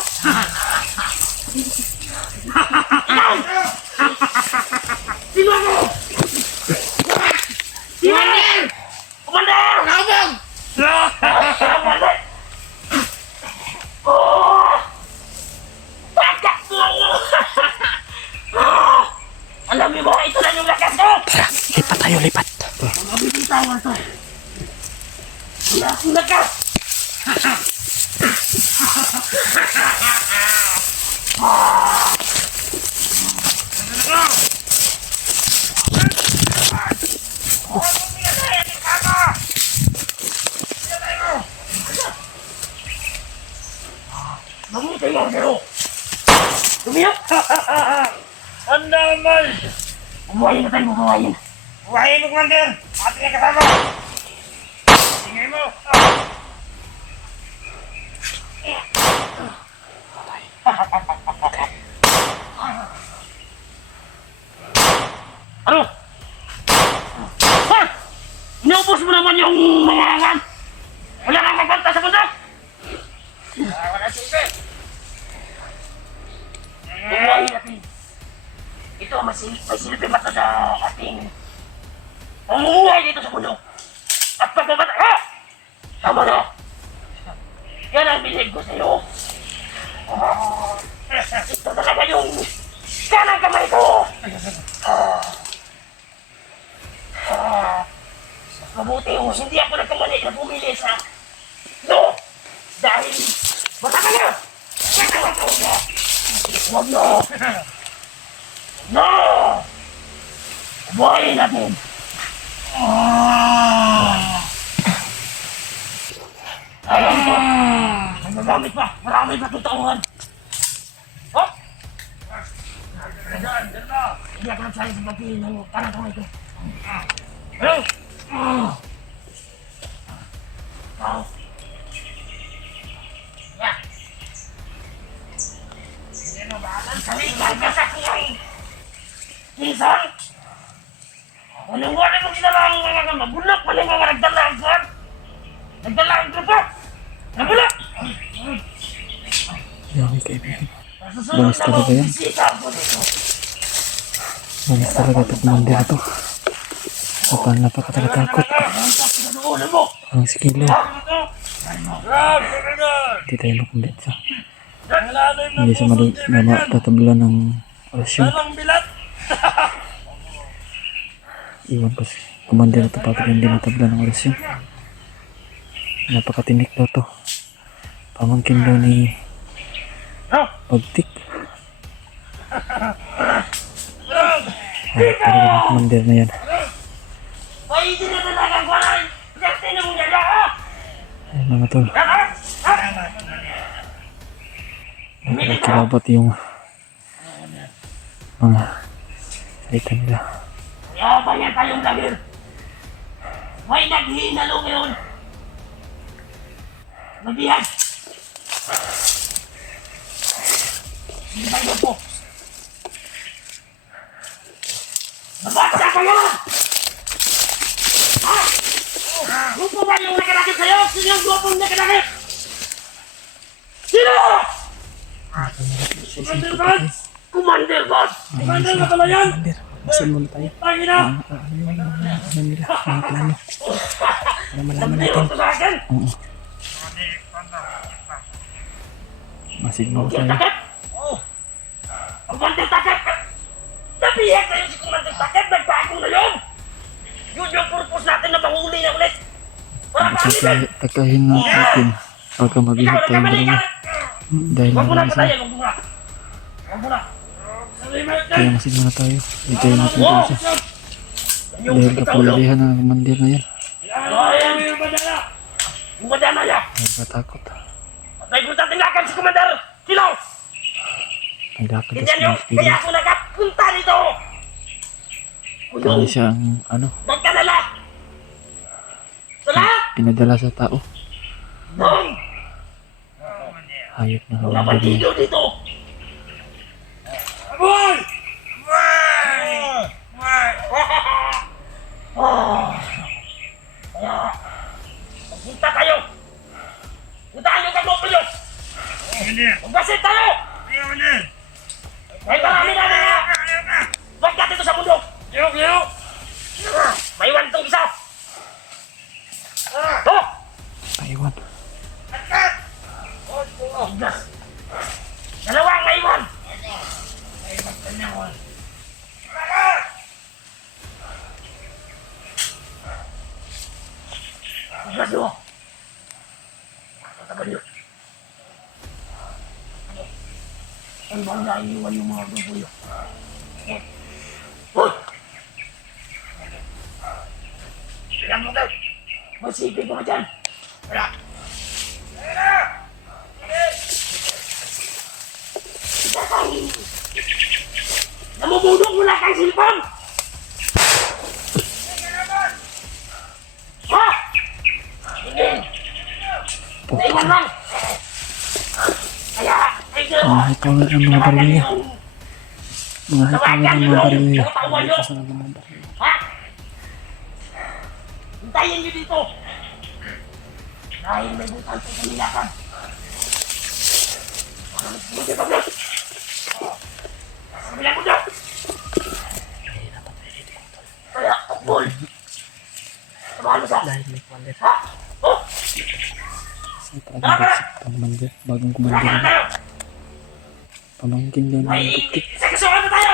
Ikaw! Sino ako? Commander! Commander! Kabog! Commander! Bakit mo? Alam mo ba, ito lang yung lakas ko! Tara, lipat tayo, lipat. Mabibitawan to! Wala akong lakas! Mabuti lang sa'yo! Tumiyok! Ang naman! Bumayin na tayo, bumayin! Bumayin mo, Commander! Ating ang kasama! Tingay mo! Ano? Ha? Inaubos mo naman yung mga angan! Wala kang magbanta sa bundok! Wala silbi! Bumayin natin! Ito ang may silbi mata sa ating pamumuhay dito sa bundok! At pagbabata ka! Tama na! Yan ang bilib ko sa'yo! Ito talaga yung kanang kamay ko! Mabuti ho, hindi ako nagkamali na pumili sa... No! Dahil... Bata ka na! Huwag na! No! Buhayin natin! Alam ko! Magagamit pa! Marami pa tutuungan! Oh! Diyan na! Hindi ako nagsayo sa pagpili ng parang kamay ko. Hello! Oh! Yeah! Hindi mo ba? Salikal ka sa kiyang! Minsan! Anong wala mo ginawa ang mga mabulok? Wala mo mga nagdala ang kuwan? Nagdala ang grupo! Nabulok! Yan, kaibigan. Banis talaga yan. Banis talaga ito, Commander ito. Napakatagatakot. Ang sikilo. Hindi tayo makumbetsa. Hindi siya matatabla ng orasyon. Iwan ko si Commander ito bakit hindi matabla ng orasyon. Napakatinik daw to. Pamangkin daw ni Pagtik. Talaga ng Commander na yan. Ay, hindi na talaga ko na! Kasi na mo niya ako! Ayun mga tol. Nagkilabot yung mga salita nila. Kaya ba yan tayong lagir? May naghinalo ngayon! Mabihan! Hindi tayo po! Nabasa ko yun! Ha? Ano po ba yung nakalakit sa'yo? Sino yung grupong nakalakit? Sino? Commander God! Commander God! Commander na pala yan! Commander, masin muna tayo. Tayo na! Ano nila, mga plano. Para malaman natin. Ito sa akin! Oo. Masigno tayo. Takot! Oo! Commander Takot! Nabiyak sa'yo si Commander Takot! Nagbago na yun! Yun yung purpose natin na mahuli na ulit. Para paalisin. Takahin natin pagka mabigat Ikaw, tayong nagkamali ka. dalawa. Dahil Huwag mo na marami sila. patayin, huwag mo na. Huwag mo na. Kaya masin muna tayo. Hintayin natin tayo siya. Dahil kapularihan ng mandir na yan. Yung badana niya. Nakakatakot. Patay po natin lakad si Commander. Kilo. May lakad na Ganyan yung, sa kaya mga ako nakapunta dito. Parang siyang ano, Magkalala. Sala. pinadala sa tao. Dong. Hayop na Mga kamandir bandido niya. dito. Aboy! Kaya, magpunta kayo. Puntaan nyo sa grupo nyo. Magbasit tayo. May marami na na. Huwag natin ito sa mundo. May iwan itong isa. Oh! Taiwan. Gas. Dalawang maiwan. Gas mo. Tagal yun. Ang bang naiiwan yung mga grupo yun. Hoy! Tingnan mo kayo. Masipig ko dyan. Wala. Namumulong mo lang kang silpon! Ha? Hindi! Naiwan lang! Kaya, Mga hikaw ng mga baril niya. Mga hikaw ng mga baril niya. tawa nyo! Ha? Hintayin nyo dito! Dahil may butal po sa nilakan. Hindi pa ba? Sabi lang mo na! Kaya, takbol! Samahan mo sa... Dahil may commander. Ha? Oh! Pamangkin, bagong kumandir Samahan na. tayo! Pamangkin din ng May tuktik. sikasuhan na tayo!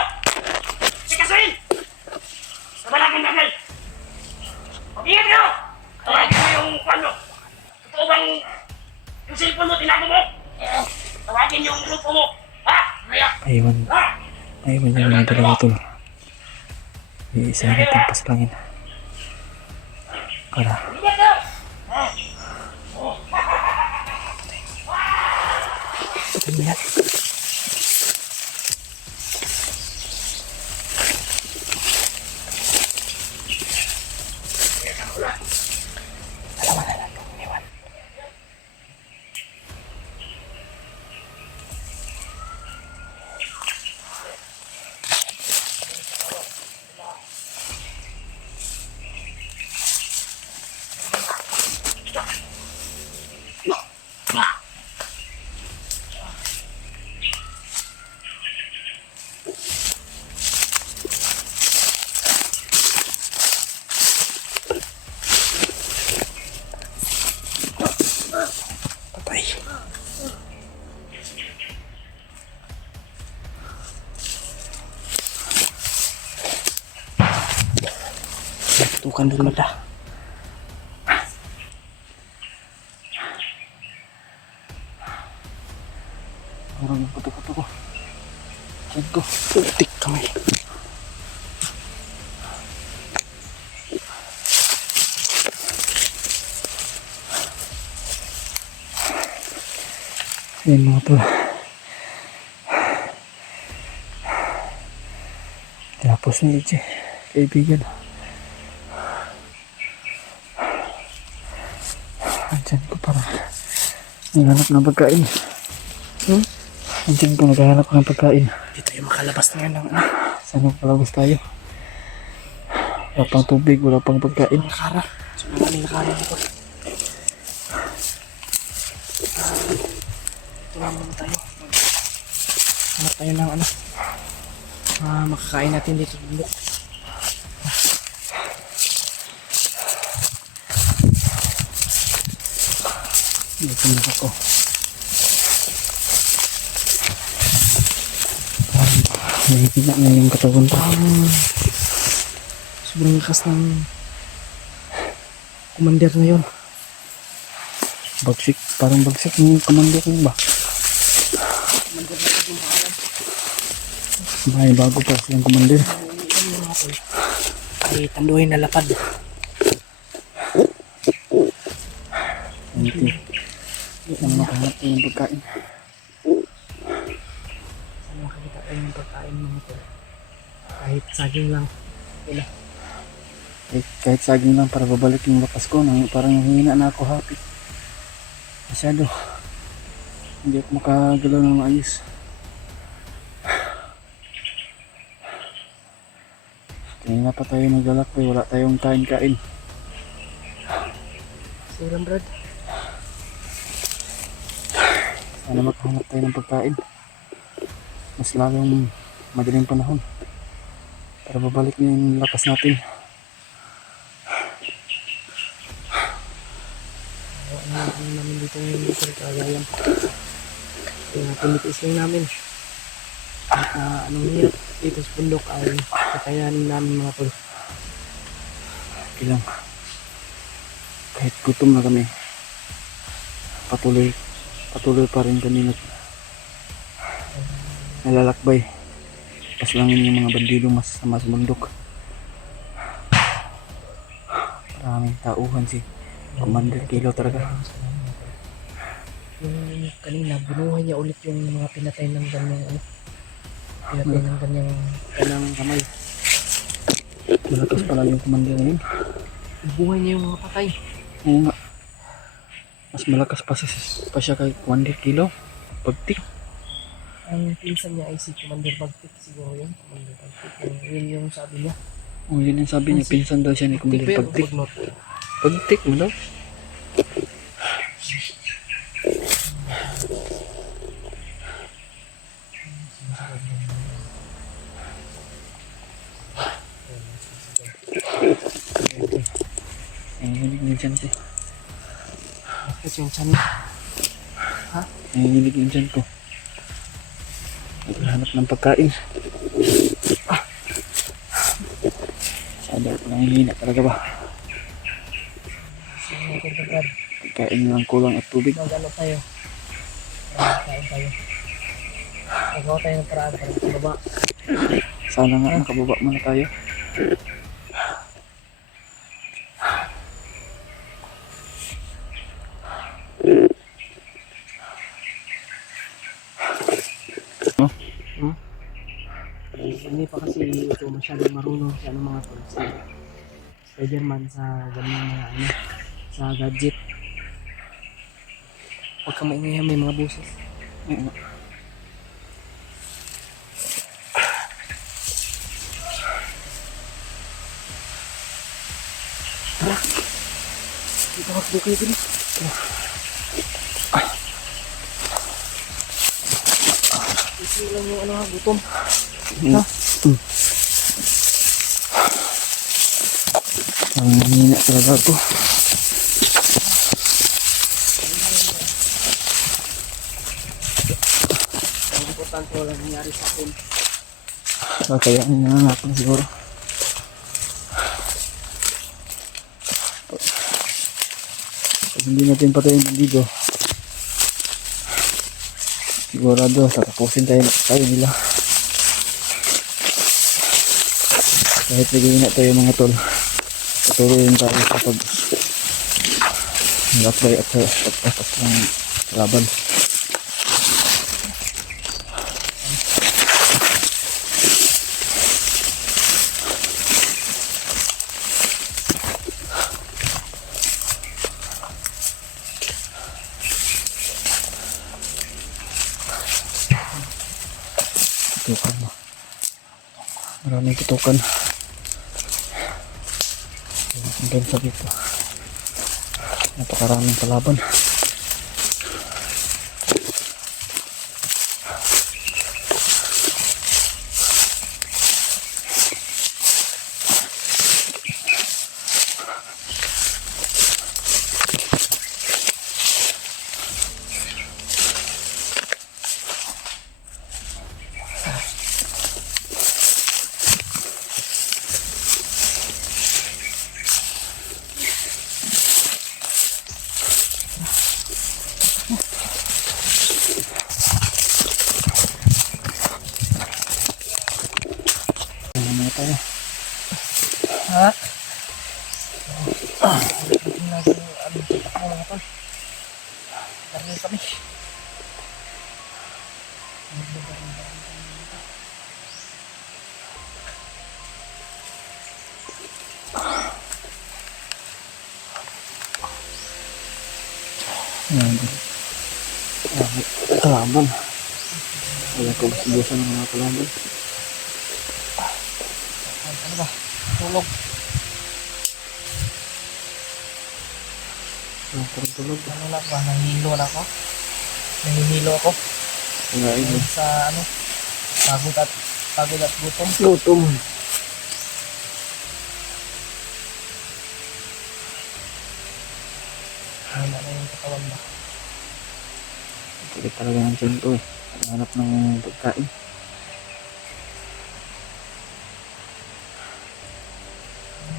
Sikasuhin! Sa malaking bagay! Mag-ingat kayo! Tawagin mo yung ano? Totoo bang yung cellphone mo, tinago mo? Tawagin yung grupo mo! Ha? Kaya! Aywan. Ha? Aywan yung mga dalawa tol. Iisa natin pasalangin. Para Ingat kayo! Ha? patay mo yan. Dalawa na lang yung iniwan. Patay. Tukan din mata. Parang yung puto-puto ko. Tiyan ko. Putik kamay. Ayan mga tol. Tapos na yun kaibigan. Andyan ko para naghanap ng pagkain. Andyan ko naghanap ng pagkain. Hindi tayo makalabas na yan ng ano. Sana palabas tayo. Wala pang tubig, wala pang pagkain. Nakara. So maraming nakara dito. Tulungan muna tayo. Hanap tayo ng ano. Makakain natin dito sa bundok. Dito na ako. Nahihina na yung katawan ko. Sobrang lakas ng commander na yun. Bagsik, parang bagsik yung commander mo ba? Commander na yung maalam. May bago pa silang commander. Yan yung mga tol. Ay tanduhin na lapad. Hindi. Ang makahanap tayo ng pagkain. Sana makakita tayo ng pagkain mga tol. Kahit saging lang. Ila. Kahit saging lang para babalik yung lakas ko. Parang hihina na ako happy. Masyado. Hindi ako makagalaw ng maayos. Kanina pa tayo naglalakbay. Wala tayong kain-kain. Sige lang brad. Sana makahanap tayo ng pagkain. Mas lalong madaling panahon. Para babalik na yung lakas natin. Ano namin dito ngayon dito sa kagayan. Kaya pinitiis lang namin. At anong hirap dito sa bundok ay kakayanin namin mga tol. Okay lang. Kahit gutom na kami. Patuloy pa rin kami nalalakbay. Paslangin yung mga bandido mas sa bundok. Maraming tauhan si Commander Kilo talaga. Yung kanina, binuhay niya ulit yung mga pinatay ng ganyang ano. Pinatay ng ganyang kanang kamay. Malakas pala yung Commander ngayon. Buhay niya yung mga patay. Oo nga. Mas malakas pa siya kay Commander Kilo. Pagtik. Ang pinsan niya ay si Commander Bagtik siguro yun. Commander Bagtik. Yun yung sabi niya. Oh, yun ang sabi niya. Pinsan daw siya ni Commander Pero Pagtik. bagnot. Pagtik mo daw. Nanginig din dyan siya. Bakit yung tiyan niya? Nanginig din dyan ko. Naghahanap ng pagkain. Masyado nangihina talaga ba? Sige natin ito Brad. Pagkain lang kulang at tubig. Mag-ano tayo. Kain tayo. Magawa tayo ng paraan para sa baba. Sana nga nakababa muna tayo. Hindi pa kasi ito masyadong marunong sa ano mga tol. Si Spider-Man sa ganyan mga ano. Sa gadget. Huwag ka maingay may mga buses. Tara! Dito hakbo kayo dito. Isi lang yung ano ha, gutom. Ang hina talaga ako. Ang importante walang nangyari sa akin. Kakayanin na natin siguro. Pag hindi natin patayin ng dito, sigurado tatapusin tayo nila. Kahit naging tayo mga tol, patuloy rin tayo kapag nag-apply at pagpapas ng laban. Tutukan mo. Maraming tutukan. Hanggang sa dito. Napakaraming kalaban. Tingnan natin yung ano, takbo mga tol. Baril kami. Ayan. Kalaban. Wala ko gusto ng mga kalaban. Ano ba? Tulog. Tulog. Ano na ba? Nahihilo na ako. Nahihilo ako. Ngayon. Dahil sa ano, pagod at gutom. Gutom. Wala na yung katawan ba? Sakit talaga ng tiyan ko eh. Hanap ng pagkain.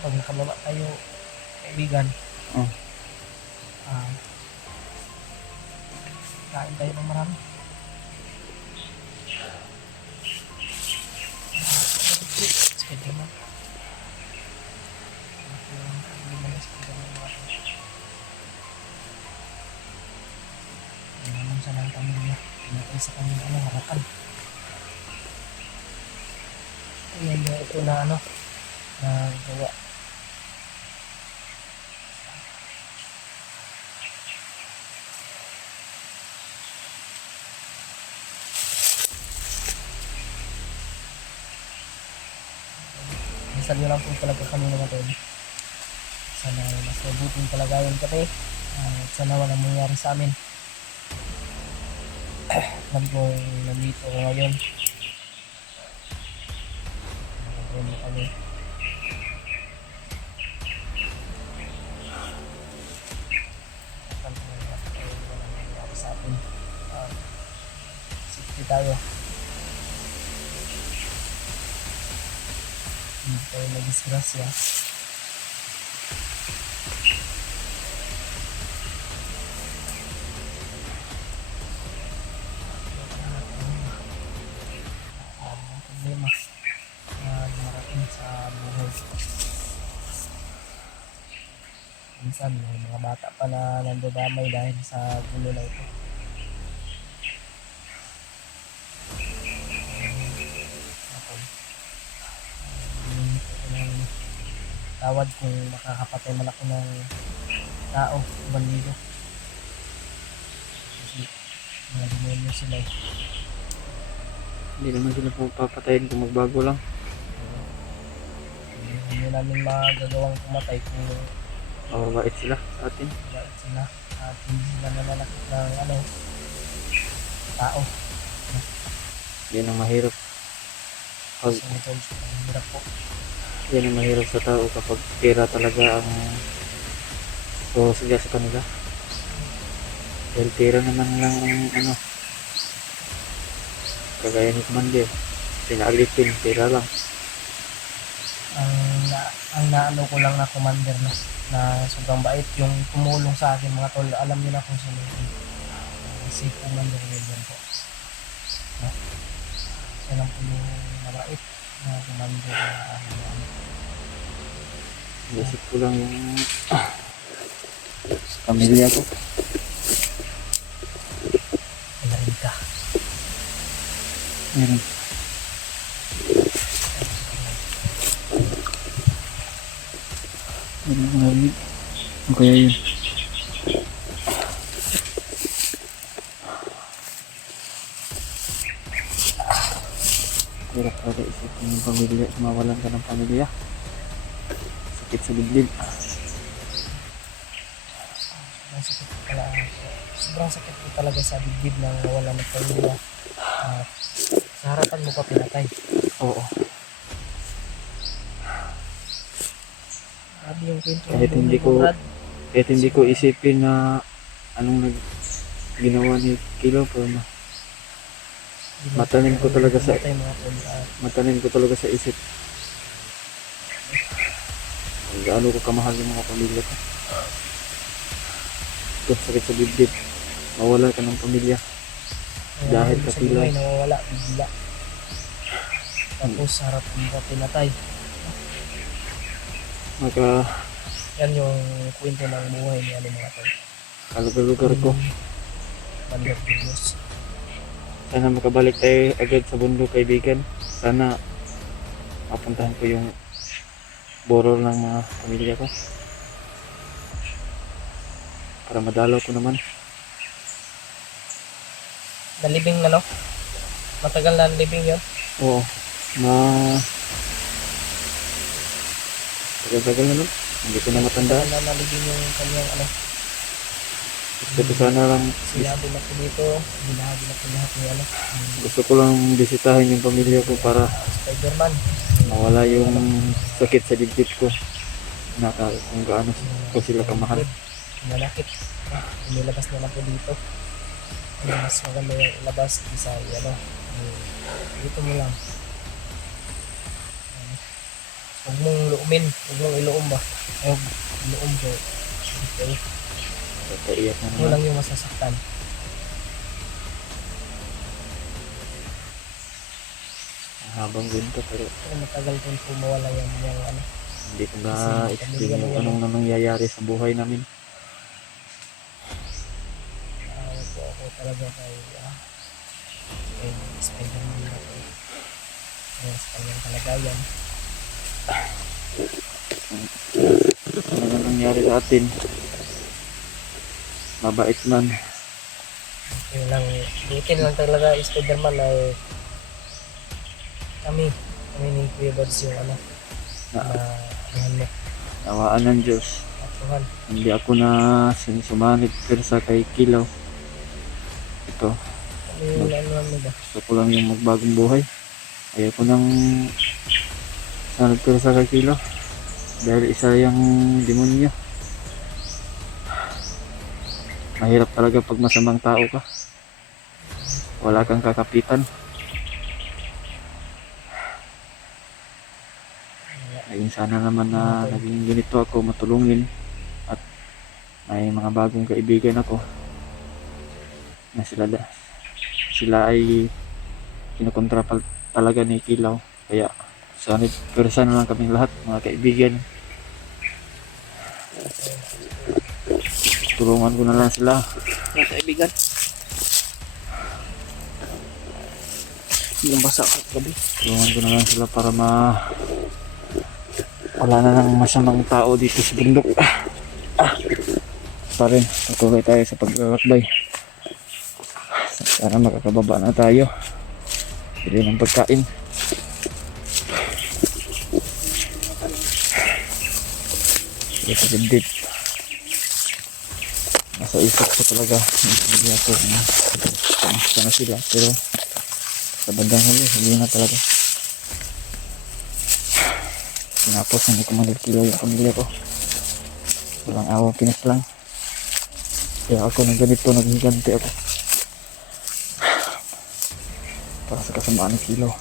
Pag nakababa tayo, kaibigan, Oh. kain tayo ng marami. Spiderman. Ano naman siya ng pamilya. Pinatay sa kanyang ano, harapan. Ayan yung ito na ano, na gawa. Minsan nyo lang po talaga kami mga tol. Sana mas mabuting kalagayan kami. Sana walang mangyari sa amin. Alam ko nandito ako ngayon. Nagagawin mo kami. Alam ko walang mangyari sa atin. Safety tayo. Hindi tayo nag-disgrasya. Ang problema na dumarating sa buhay. Minsan may mga bata pa na nandadamay dahil sa gulo na ito. Tawad kung makakapatay man ako ng tao, bandido. Kasi mga demonyo sila eh. Hindi naman sila papatayin kung magbago lang. Hindi namin magagawang pumatay kung Mababait sila sa atin. mabait sila at hindi sila nananakit ng ano, tao. Yan ang mahirap. Pag, Kasi ito, ang hirap po. yan ang mahirap sa tao kapag pera talaga ang susiga sa kanila. Dahil pera naman lang ang ano. Kagaya ni Commander. Pinaalipin, pera lang. Ang naano ko lang na commander na sobrang bait yung tumulong sa akin mga tol. Alam niyo na kung sino yun. Si Commander William po. No? Siya lang po yung mabait na commander na ano. Inisip ko lang yung pamilya ko. Pinarin ka. Meron. Meron ko narinig. Ano kaya yun? Hirap talaga isipin yung pamilya. Mawalan ka ng pamilya. Sakit sa dibdib. Sobrang sakit po talaga sa dibdib na wala ng pamilya. Sa harapan mo pa pinatay. Oo. Grabe yung kwento. Kahit hindi ko- Brad. Kahit hindi ko isipin na anong ginawa ni Kilo, pero matanim ko talaga sa- Pinatay mga tol. matanim ko talaga sa isip. Kung gaano ko kamahal yung mga pamilya ko. Ito, sakit sa dibdib. Mawala ka ng pamilya. Dahil sa kasi buhay lang. nawawala bigla. Tapos sa harap mo pa pinatay. Yan yung kwento ng buhay ni ano mga tol. Kalugar-lugar ko. Bandar videos. Sana makabalik tayo agad sa bundok, kaibigan. Sana mapuntahan ko yung borol ng mga pamilya ko. Para madalaw ko naman. Nalibing na no? Matagal na nalibing yun. Oo. Tagal-tagal na nun. Hindi ko na matandaan. Matagal na nalibing yung kanyang ano. Gusto ko sana lang, Sinabi na ko dito. Binahagi na ko lahat ni ano. gusto ko lang bisitahin yung pamilya ko para Spider-Man. mawala yung sakit sa dibdib ko. Kung gaano ko sila kamahal. Malakit. Inilabas na lang po dito. Ano mas maganda yung ilabas isa ano. Dito mo lang. Huwag mong luumin. Huwag mong iluom ba? Huwag iluom ko. Okay. Kaiyak na Mo naman. lang yung masasaktan. Ang habang ganito pero Kung matagal din po mawala yung ano. hindi ko na-explain yung anong na nangyayari sa buhay namin. Po ako talaga kay Spider-Man na po. Sa kanyang kalagayan. Ano na nangyari sa atin? Mabait man. Yun lang, buti lang talaga Spider-Man ay kami ni Kuya Buds yung ano na ano Nawaan ng Diyos. atuhan. Hindi ako na sinisumanit persa kay Kilaw. Ito, Ano yung ano ba? gusto ko lang yung magbagong buhay. Ayaw ko nang sanit persa kay Kilaw. Dahil isa yung demonyo. Mahirap talaga pag masamang tao ka. Wala kang kakapitan. Ayun, sana naman na naging ganito ako, matulungin. At may mga bagong kaibigan ako. Na sila ay kinukontra talaga ni Kilaw. Kaya sanit persa na lang kaming lahat, mga kaibigan. Tulungan ko na lang sila. Mga kaibigan. Yung basa ka gabi. Tulungan ko na lang sila para wala na ng masamang tao dito sa bundok. Pa rin, patuloy tayo sa paglalakbay. Sana makakababa na tayo. Bili ng pagkain. Bili sa dibdib. Nasa isip ko talaga yung pamilya ko. Kamusta na sila, pero sa bandang huli, hindi na talaga. Tinapos hindi ko managkilaw yung pamilya ko. Walang awang pinas lang. Kaya ako ng ganito, naghiganti ako. Para sa kasamaan ng Kilaw.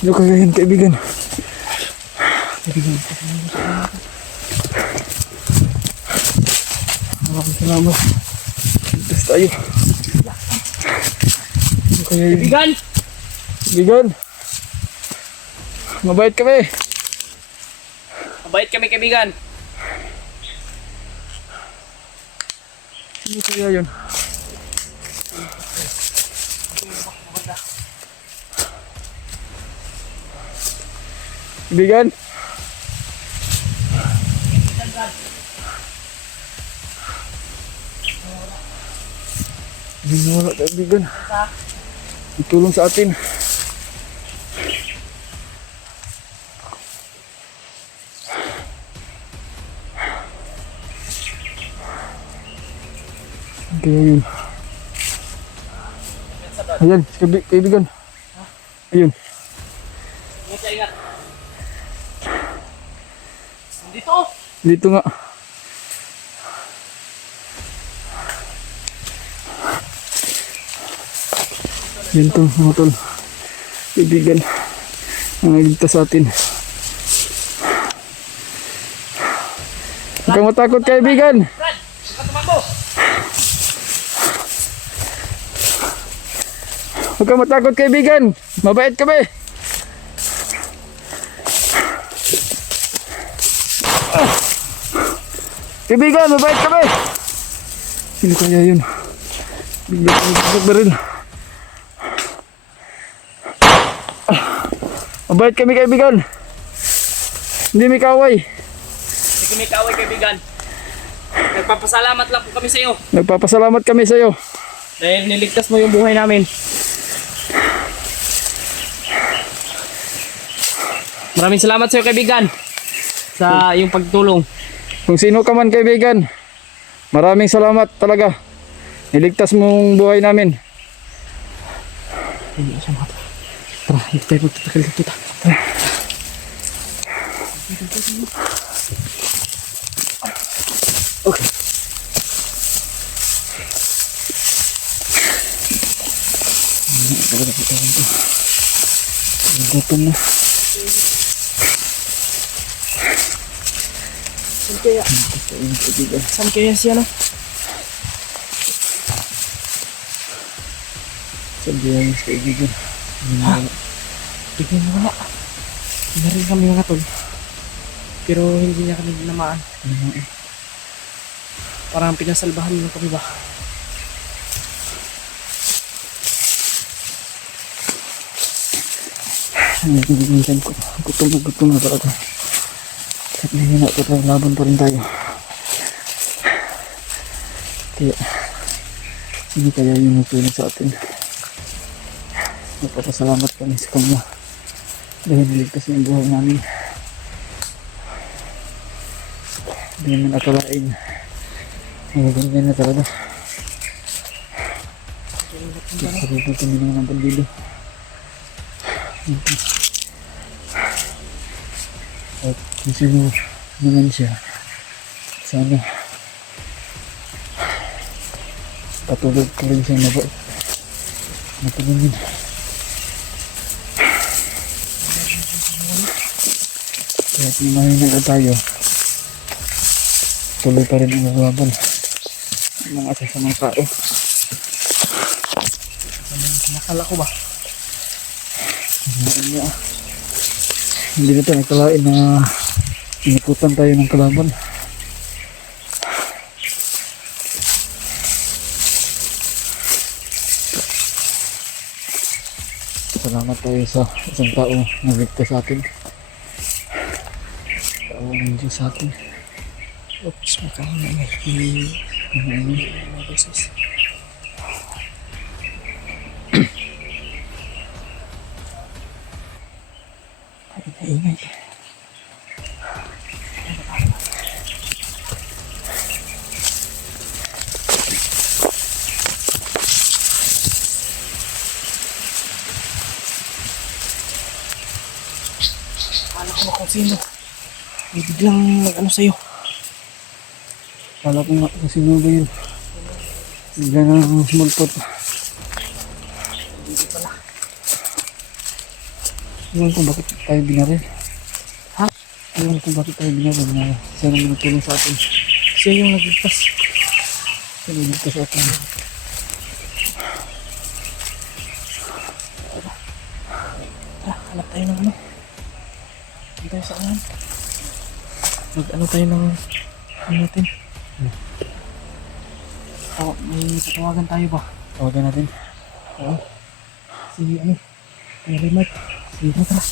Ano kaya yun, kaibigan? Maraming salamat. Ligtas tayo. Ano kaya yun? Kaibigan! Kaibigan! Mabait kami! Mabait kami, kaibigan. Ano kaya yun? Kaibigan! Hindi wala, kaibigan. Itulong sa atin. Kaya yun. Ayan, kaibigan. Ayun. Ingat, ingat. Dito. Dito nga. Yan to, mga tol. Kaibigan. Ang iligtas sa atin. Huwag kang matakot, kaibigan. Brad, huwag tumakbo. Huwag kang matakot, kaibigan. Mabait kami. Kaibigan, mabait kami. Sino kaya yun? Bigla kami baril. Mabait kami, kaibigan. Hindi may kaway. Hindi kami kaaway, kaibigan. Nagpapasalamat lang po kami sa iyo. Nagpapasalamat kami sa iyo. Dahil niligtas mo yung buhay namin. Maraming salamat sa iyo, kaibigan. Sa iyong pagtulong. Kung sino ka man, kaibigan, maraming salamat talaga. Niligtas mong buhay namin. Hindi siya mga tara, hindi tayo magtatakal dito. Tara. Okay. Gutom na. Saan kaya siya, no? Sabihan niyo sa kaibigan. Ha? Tignan mo wala. Narin kami mga tol. Pero hindi niya kami dinamaan. Parang pinasalbahan niyo kami ba? Minsan ko, gutom na talaga. At nahihina ko tayo, laban pa rin tayo. Kaya, hindi kaya yung nagtulong sa atin. Nagpapasalamat kami sa kanya. Dahil niligtas yung buhay namin. Hindi naman akalain. Magaganyan na talaga. Sarili kami naman ang bandido. At kung sino naman siya, sana patulog ko rin siya mabait. Matulungin. Kahit may mahina na tayo, tuloy pa rin ang laban ng mga kasamang tao. Nakala ko ba? Hindi na tayo nagkalain na inakutan tayo ng kalaban. Salamat tayo sa isang tao na ligtas sa atin. Tao ng Diyos sa atin. Oops, makaingay. May boses. Ingay. Akala ko kung sino. May biglang mag-ano sa'yo. Kala ko nga kung sino ba yun. Bigla na lang sumulpot. Hindi pala. Ewan ko bakit tayo binaril. Ha? Ewan ko bakit tayo binaril na siya naman nagtulong sa atin. Siya yung nagligtas. Tulungan ko sa atin. Tara, hanap tayo ng ano. Hindi tayo sa anan. Mag-ano tayo ng ano natin. May tatawagan tayo ba? Tawagan natin. Oo. Si ano? Ay, Remark. Sige na tara.